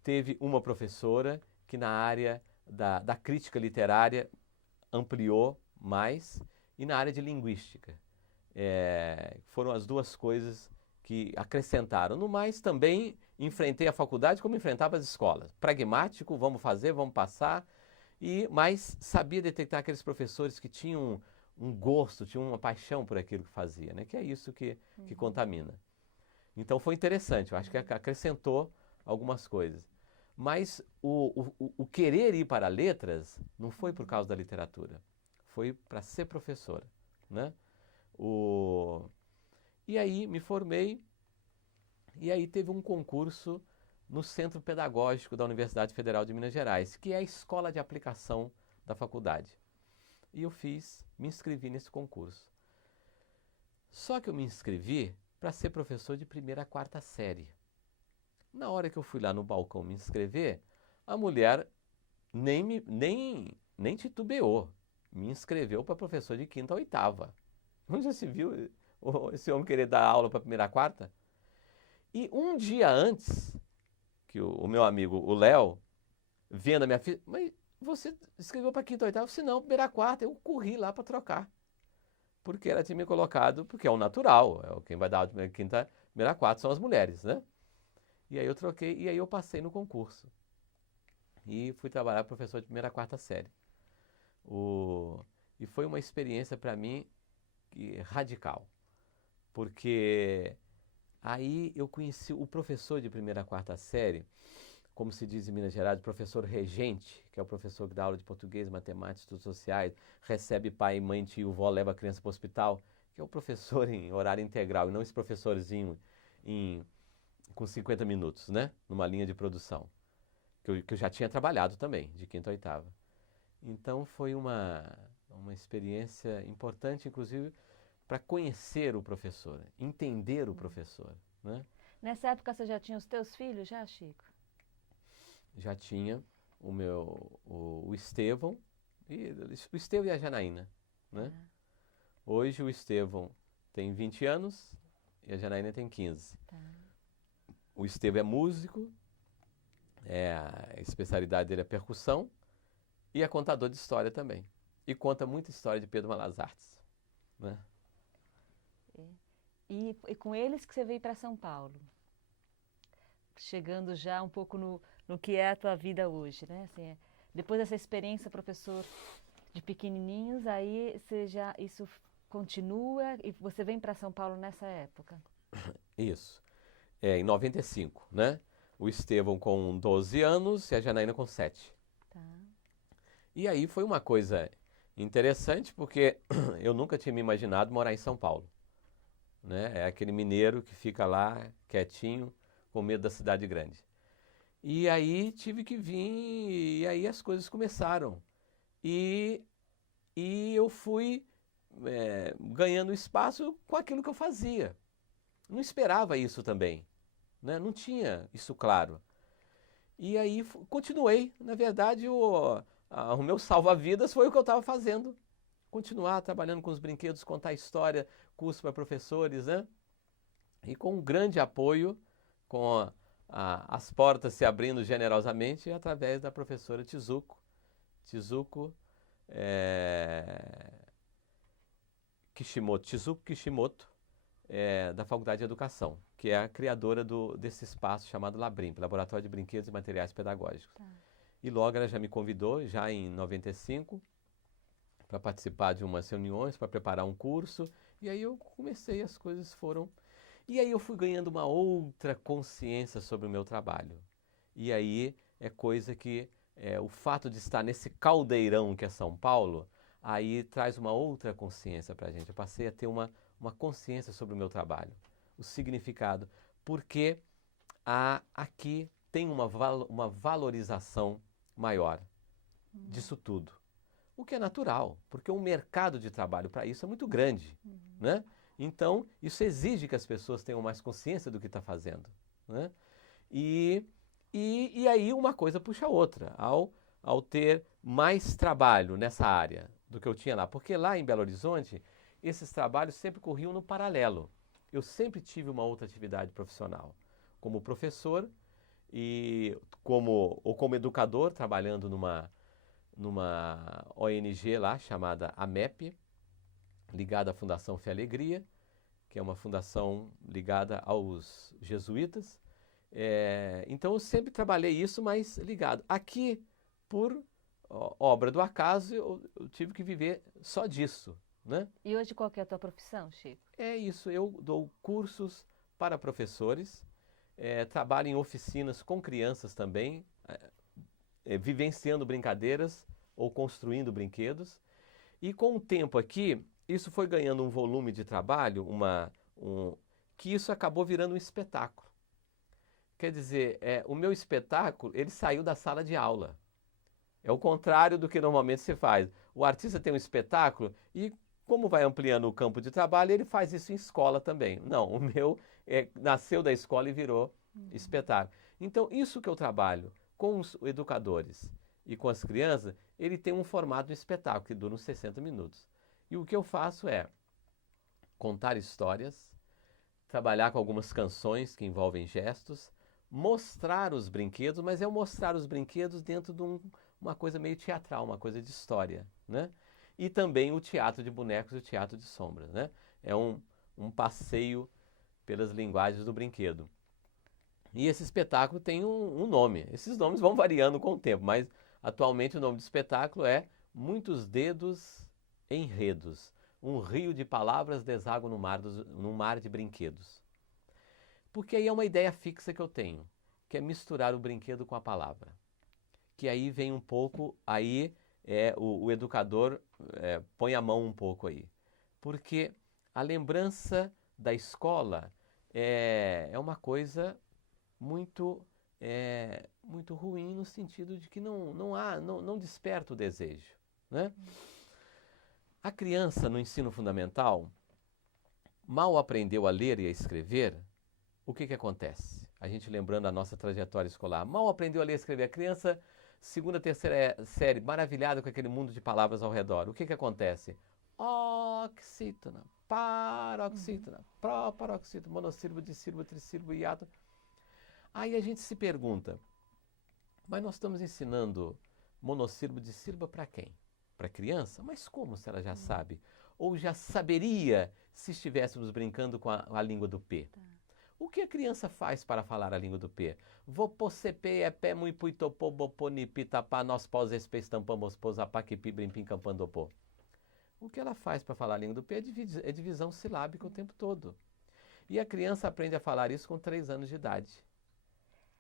teve uma professora que na área da crítica literária ampliou mais e na área de linguística. Foram as duas coisas que acrescentaram. No mais, também enfrentei a faculdade como enfrentava as escolas. Pragmático, vamos fazer, vamos passar, mas sabia detectar aqueles professores que tinham um gosto, tinham uma paixão por aquilo que fazia, né? Que é isso que contamina. Então foi interessante, eu acho que acrescentou algumas coisas. Mas o querer ir para letras não foi por causa da literatura, foi para ser professora, né? E aí me formei, e aí teve um concurso no Centro Pedagógico da Universidade Federal de Minas Gerais, que é a escola de aplicação da faculdade. E eu me inscrevi nesse concurso. Só que eu me inscrevi para ser professor de 1ª a 4ª série. Na hora que eu fui lá no balcão me inscrever, a mulher nem titubeou. Me inscreveu para professor de 5ª a 8ª. Onde já se viu esse homem querer dar aula para 1ª a 4ª? E um dia antes, que o meu amigo, o Léo, vendo a minha filha, mas você escreveu para 5ª a 8ª? Eu disse, não, 1ª a 4ª. Eu corri lá para trocar. Porque ela tinha me colocado, porque é o natural, quem vai dar aula de 5ª, 1ª a 4ª são as mulheres, né? E aí eu troquei, e aí eu passei no concurso. E fui trabalhar professor de 1ª a 4ª série. E foi uma experiência para mim radical. Porque aí eu conheci o professor de 1ª a 4ª série, como se diz em Minas Gerais, professor regente, que é o professor que dá aula de português, matemática, estudos sociais, recebe pai, mãe, tio, vó, leva a criança para o hospital, que é o professor em horário integral, e não esse professorzinho com 50 minutos, né? Numa linha de produção, que eu já tinha trabalhado também, de 5ª a 8ª. Então foi uma experiência importante, inclusive, para conhecer o professor, entender o professor, né? Nessa época você já tinha os teus filhos, já, Chico? Já tinha o Estevão, o Estevão e a Janaína, né? Tá, Hoje o Estevão tem 20 anos e a Janaína tem 15. tá. O Estevão é músico, a especialidade dele é percussão e é contador de história também. E conta muita história de Pedro Malas Artes, né? E com eles que você veio para São Paulo, chegando já um pouco no que é a tua vida hoje, né? Assim, depois dessa experiência, professor de pequenininhos, aí isso continua e você vem para São Paulo nessa época? Isso. Em 95, né? O Estevão com 12 anos e a Janaína com 7. Tá. E aí foi uma coisa interessante porque eu nunca tinha me imaginado morar em São Paulo, né? É aquele mineiro que fica lá quietinho, com medo da cidade grande. E aí tive que vir, e aí as coisas começaram. E eu fui ganhando espaço com aquilo que eu fazia. Não esperava isso também, né? Não tinha isso claro. E aí continuei. Na verdade, o meu salva-vidas foi o que eu estava fazendo. Continuar trabalhando com os brinquedos, contar história, curso para professores, né? E com um grande apoio, com as portas se abrindo generosamente através da professora Tizuko Kishimoto, da Faculdade de Educação, que é a criadora desse espaço chamado Labrimp, Laboratório de Brinquedos e Materiais Pedagógicos. Tá. E logo ela já me convidou, já em 95, para participar de umas reuniões, para preparar um curso, e aí eu comecei, as coisas foram... E aí eu fui ganhando uma outra consciência sobre o meu trabalho. E aí é coisa que o fato de estar nesse caldeirão que é São Paulo, aí traz uma outra consciência para a gente. Eu passei a ter uma consciência sobre o meu trabalho, o significado, porque aqui tem uma valorização maior disso tudo. O que é natural, porque o mercado de trabalho para isso é muito grande, né? Então, isso exige que as pessoas tenham mais consciência do que está fazendo, né? E aí uma coisa puxa a outra, ao ter mais trabalho nessa área do que eu tinha lá. Porque lá em Belo Horizonte, esses trabalhos sempre corriam no paralelo. Eu sempre tive uma outra atividade profissional, como professor ou como educador, trabalhando numa ONG lá chamada AMEP, ligada à Fundação Fé e Alegria, que é uma fundação ligada aos jesuítas. Então eu sempre trabalhei isso, mas ligado. Aqui, por obra do acaso, eu tive que viver só disso, né? E hoje qual que é a tua profissão, Chico? É isso, eu dou cursos para professores, trabalho em oficinas com crianças também, vivenciando brincadeiras ou construindo brinquedos. E com o tempo aqui, isso foi ganhando um volume de trabalho, que isso acabou virando um espetáculo. Quer dizer, o meu espetáculo, ele saiu da sala de aula. É o contrário do que normalmente se faz. O artista tem um espetáculo e, como vai ampliando o campo de trabalho, ele faz isso em escola também. Não, o meu nasceu da escola e virou espetáculo. Então, isso que eu trabalho com os educadores e com as crianças, ele tem um formato de espetáculo que dura uns 60 minutos. E o que eu faço é contar histórias, trabalhar com algumas canções que envolvem gestos, mostrar os brinquedos, mas mostrar os brinquedos dentro de uma coisa meio teatral, uma coisa de história, né? E também o teatro de bonecos e o teatro de sombras, né? É um passeio pelas linguagens do brinquedo. E esse espetáculo tem um nome. Esses nomes vão variando com o tempo, mas atualmente o nome do espetáculo é Muitos Dedos Enredos. Um rio de palavras deságua no mar de brinquedos. Porque aí é uma ideia fixa que eu tenho, que é misturar o brinquedo com a palavra. Que aí vem um pouco, aí o educador põe a mão um pouco aí. Porque a lembrança da escola é uma coisa muito é muito ruim no sentido de que não desperta o desejo, né? A criança no ensino fundamental mal aprendeu a ler e a escrever, o que acontece? A gente lembrando a nossa trajetória escolar, mal aprendeu a ler e escrever, a criança, segunda, terceira série, maravilhada com aquele mundo de palavras ao redor, o que acontece? Oxítona, paroxítona, proparoxítona, monossílabo, dissílabo, trissílabo, hiato. Aí a gente se pergunta, mas nós estamos ensinando monossílabo, dissílabo para quem? Para a criança? Mas como se ela já sabe? Ou já saberia se estivéssemos brincando com a língua do P? Tá. O que a criança faz para falar a língua do P? Vopocepê, epé, muipuitopô, boponi, pitapá, nós pós, espês, tampamos, posapá, quipi, brimpim, campandopô. O que ela faz para falar a língua do P é divisão silábica o tempo todo. E a criança aprende a falar isso com 3 anos de idade.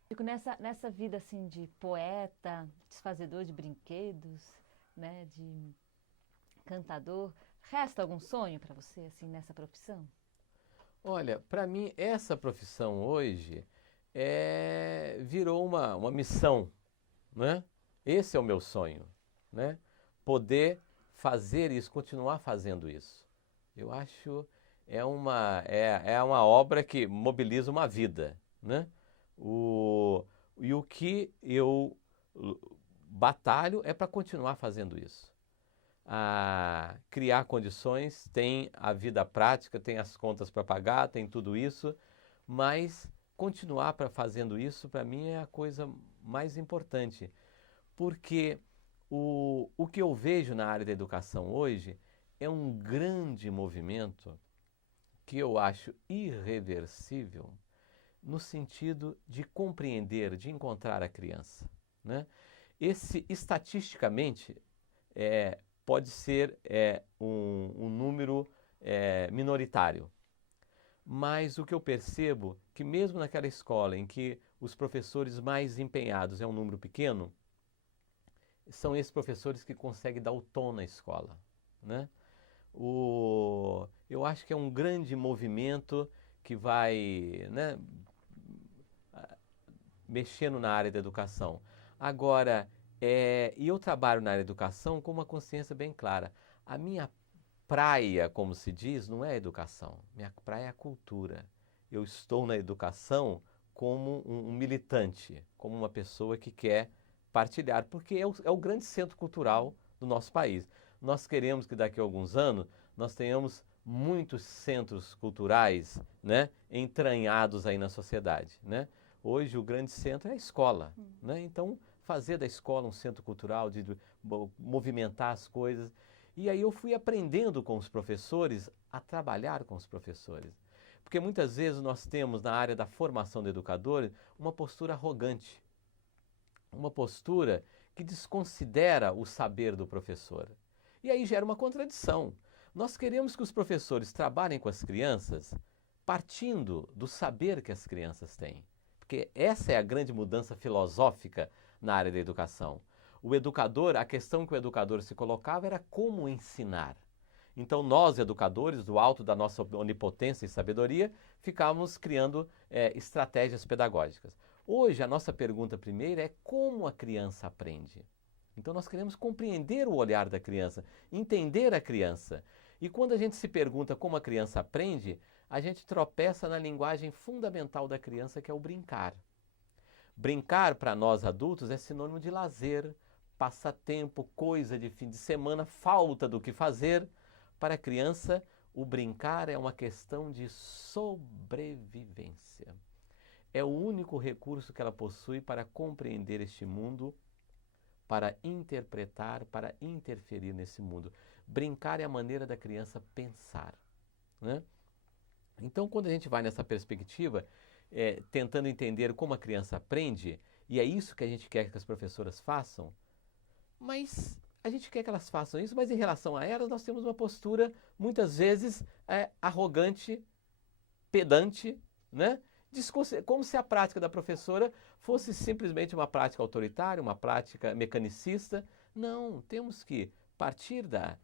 Fico nessa vida assim de poeta, desfazedor de brinquedos, né, de cantador. Resta algum sonho para você assim nessa profissão? Olha, para mim essa profissão hoje virou uma missão, né? Esse é o meu sonho, né? Poder fazer isso, continuar fazendo isso. Eu acho é uma obra que mobiliza uma vida, né? E o que eu batalho é para continuar fazendo isso. A criar condições, tem a vida prática, tem as contas para pagar, tem tudo isso, mas continuar fazendo isso para mim é a coisa mais importante, porque o que eu vejo na área da educação hoje é um grande movimento que eu acho irreversível no sentido de compreender, de encontrar a criança, né? Estatisticamente, pode ser um número minoritário. Mas o que eu percebo que mesmo naquela escola em que os professores mais empenhados é um número pequeno, são esses professores que conseguem dar o tom na escola, né? Eu acho que é um grande movimento que vai, né, mexendo na área da educação. Agora, e eu trabalho na área da educação com uma consciência bem clara. A minha praia, como se diz, não é a educação. Minha praia é a cultura. Eu estou na educação como um militante, como uma pessoa que quer partilhar, porque é o grande centro cultural do nosso país. Nós queremos que daqui a alguns anos nós tenhamos muitos centros culturais, né, entranhados aí na sociedade, né? Hoje o grande centro é a escola, né? Então, fazer da escola um centro cultural, de movimentar as coisas. E aí eu fui aprendendo com os professores a trabalhar com os professores. Porque muitas vezes nós temos na área da formação do educador uma postura arrogante, uma postura que desconsidera o saber do professor. E aí gera uma contradição. Nós queremos que os professores trabalhem com as crianças partindo do saber que as crianças têm. Porque essa é a grande mudança filosófica na área da educação. O educador, a questão que o educador se colocava era como ensinar. Então nós, educadores, do alto da nossa onipotência e sabedoria, ficávamos criando estratégias pedagógicas. Hoje a nossa pergunta primeira é como a criança aprende. Então nós queremos compreender o olhar da criança, entender a criança. E quando a gente se pergunta como a criança aprende, a gente tropeça na linguagem fundamental da criança, que é o brincar. Brincar, para nós adultos, é sinônimo de lazer, passatempo, coisa de fim de semana, falta do que fazer. Para a criança, o brincar é uma questão de sobrevivência. É o único recurso que ela possui para compreender este mundo, para interpretar, para interferir nesse mundo. Brincar é a maneira da criança pensar, né? Então, quando a gente vai nessa perspectiva, tentando entender como a criança aprende, e é isso que a gente quer que as professoras façam, mas a gente quer que elas façam isso, mas em relação a elas nós temos uma postura, muitas vezes, arrogante, pedante, né? Como se a prática da professora fosse simplesmente uma prática autoritária, uma prática mecanicista. Não, temos que partir da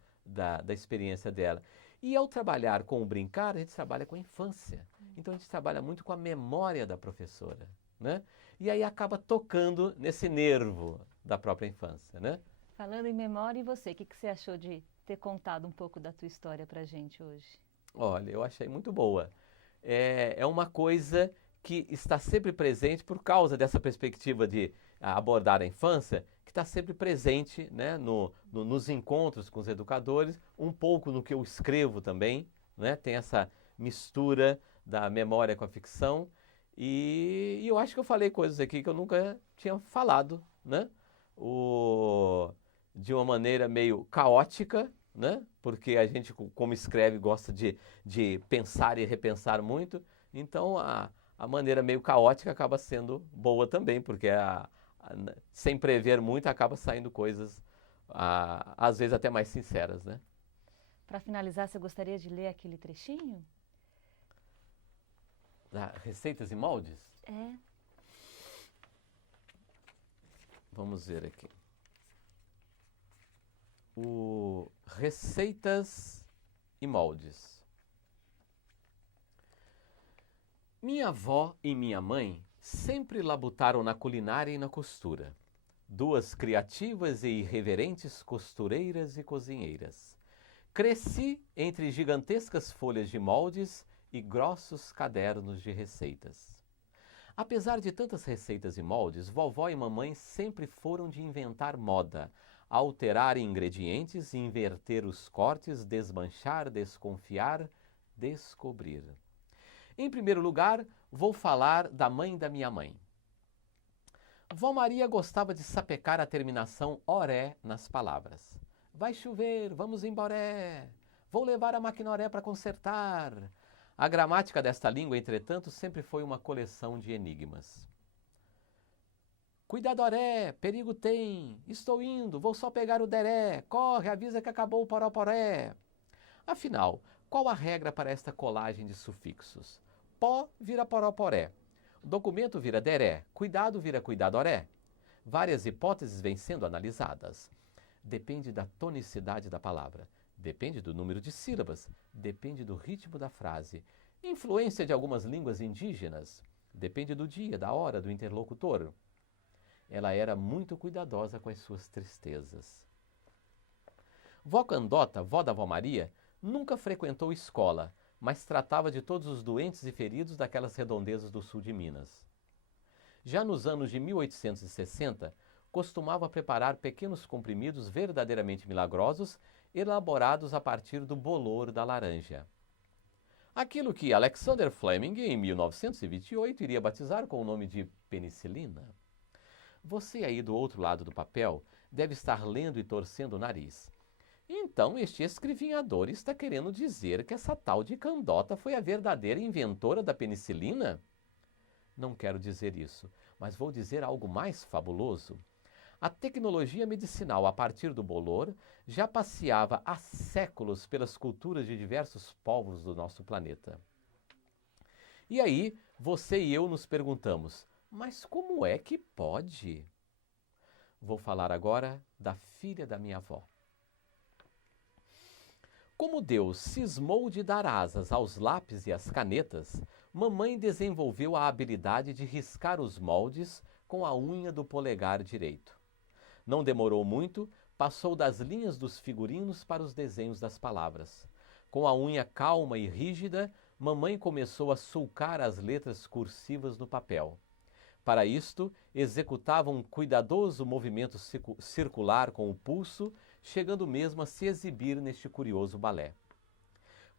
experiência dela. E ao trabalhar com o brincar, a gente trabalha com a infância. Então a gente trabalha muito com a memória da professora, né? E aí acaba tocando nesse nervo da própria infância, né? Falando em memória, e você, o que você achou de ter contado um pouco da tua história pra gente hoje? Olha, eu achei muito boa. É uma coisa que está sempre presente por causa dessa perspectiva de abordar a infância, que está sempre presente, né, nos encontros com os educadores, um pouco no que eu escrevo também, né? Tem essa mistura da memória com a ficção. E eu acho que eu falei coisas aqui que eu nunca tinha falado, né? De uma maneira meio caótica, né? Porque a gente, como escreve, gosta de pensar e repensar muito. Então, a maneira meio caótica acaba sendo boa também, porque sem prever muito acaba saindo coisas, às vezes até mais sinceras, né? Para finalizar, você gostaria de ler aquele trechinho? Receitas e moldes? É. Vamos ver aqui. Receitas e moldes. Minha avó e minha mãe sempre labutaram na culinária e na costura. Duas criativas e irreverentes costureiras e cozinheiras. Cresci entre gigantescas folhas de moldes e grossos cadernos de receitas. Apesar de tantas receitas e moldes, vovó e mamãe sempre foram de inventar moda, alterar ingredientes, inverter os cortes, desmanchar, desconfiar, descobrir. Em primeiro lugar, vou falar da mãe da minha mãe. Vó Maria gostava de sapecar a terminação oré nas palavras. Vai chover, vamos embora. Vou levar a maquinoré para consertar. A gramática desta língua, entretanto, sempre foi uma coleção de enigmas. Cuidado, oré, perigo tem. Estou indo, vou só pegar o deré. Corre, avisa que acabou o poroporé. Afinal, qual a regra para esta colagem de sufixos? Pó vira poroporé. Documento vira deré. Cuidado vira cuidadoré. Várias hipóteses vêm sendo analisadas. Depende da tonicidade da palavra. Depende do número de sílabas. Depende do ritmo da frase. Influência de algumas línguas indígenas. Depende do dia, da hora, do interlocutor. Ela era muito cuidadosa com as suas tristezas. Vó Candota, vó da vó Maria, nunca frequentou escola, mas tratava de todos os doentes e feridos daquelas redondezas do sul de Minas. Já nos anos de 1860, costumava preparar pequenos comprimidos verdadeiramente milagrosos, elaborados a partir do bolor da laranja. Aquilo que Alexander Fleming, em 1928, iria batizar com o nome de penicilina. Você aí do outro lado do papel deve estar lendo e torcendo o nariz. Então, este escrivinhador está querendo dizer que essa tal de Candota foi a verdadeira inventora da penicilina? Não quero dizer isso, mas vou dizer algo mais fabuloso. A tecnologia medicinal a partir do bolor já passeava há séculos pelas culturas de diversos povos do nosso planeta. E aí, você e eu nos perguntamos, mas como é que pode? Vou falar agora da filha da minha avó. Como Deus cismou de dar asas aos lápis e às canetas, mamãe desenvolveu a habilidade de riscar os moldes com a unha do polegar direito. Não demorou muito, passou das linhas dos figurinos para os desenhos das palavras. Com a unha calma e rígida, mamãe começou a sulcar as letras cursivas no papel. Para isto, executava um cuidadoso movimento circular com o pulso, chegando mesmo a se exibir neste curioso balé.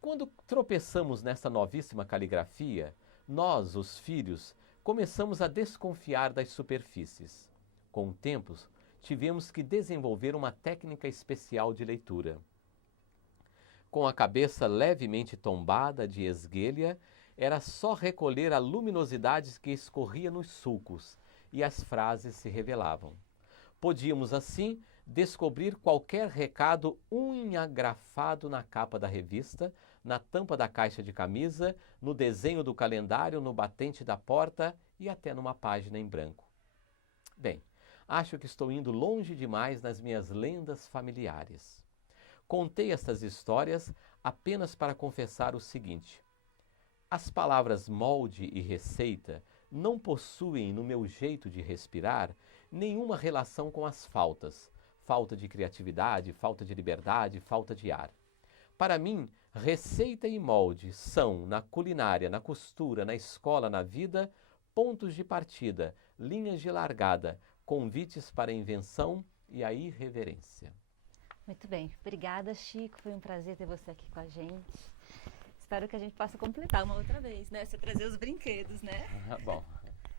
Quando tropeçamos nesta novíssima caligrafia, nós, os filhos, começamos a desconfiar das superfícies. Com o tempo, tivemos que desenvolver uma técnica especial de leitura. Com a cabeça levemente tombada de esguelha, era só recolher a luminosidade que escorria nos sulcos e as frases se revelavam. Podíamos, assim, descobrir qualquer recado unhagrafado na capa da revista, na tampa da caixa de camisa, no desenho do calendário, no batente da porta e até numa página em branco. Bem, acho que estou indo longe demais nas minhas lendas familiares. Contei estas histórias apenas para confessar o seguinte. As palavras molde e receita não possuem, no meu jeito de respirar, nenhuma relação com as faltas. Falta de criatividade, falta de liberdade, falta de ar. Para mim, receita e molde são, na culinária, na costura, na escola, na vida, pontos de partida, linhas de largada, convites para a invenção e a irreverência. Muito bem. Obrigada, Chico. Foi um prazer ter você aqui com a gente. Espero que a gente possa completar uma outra vez, né? Você trazer os brinquedos, né? Bom.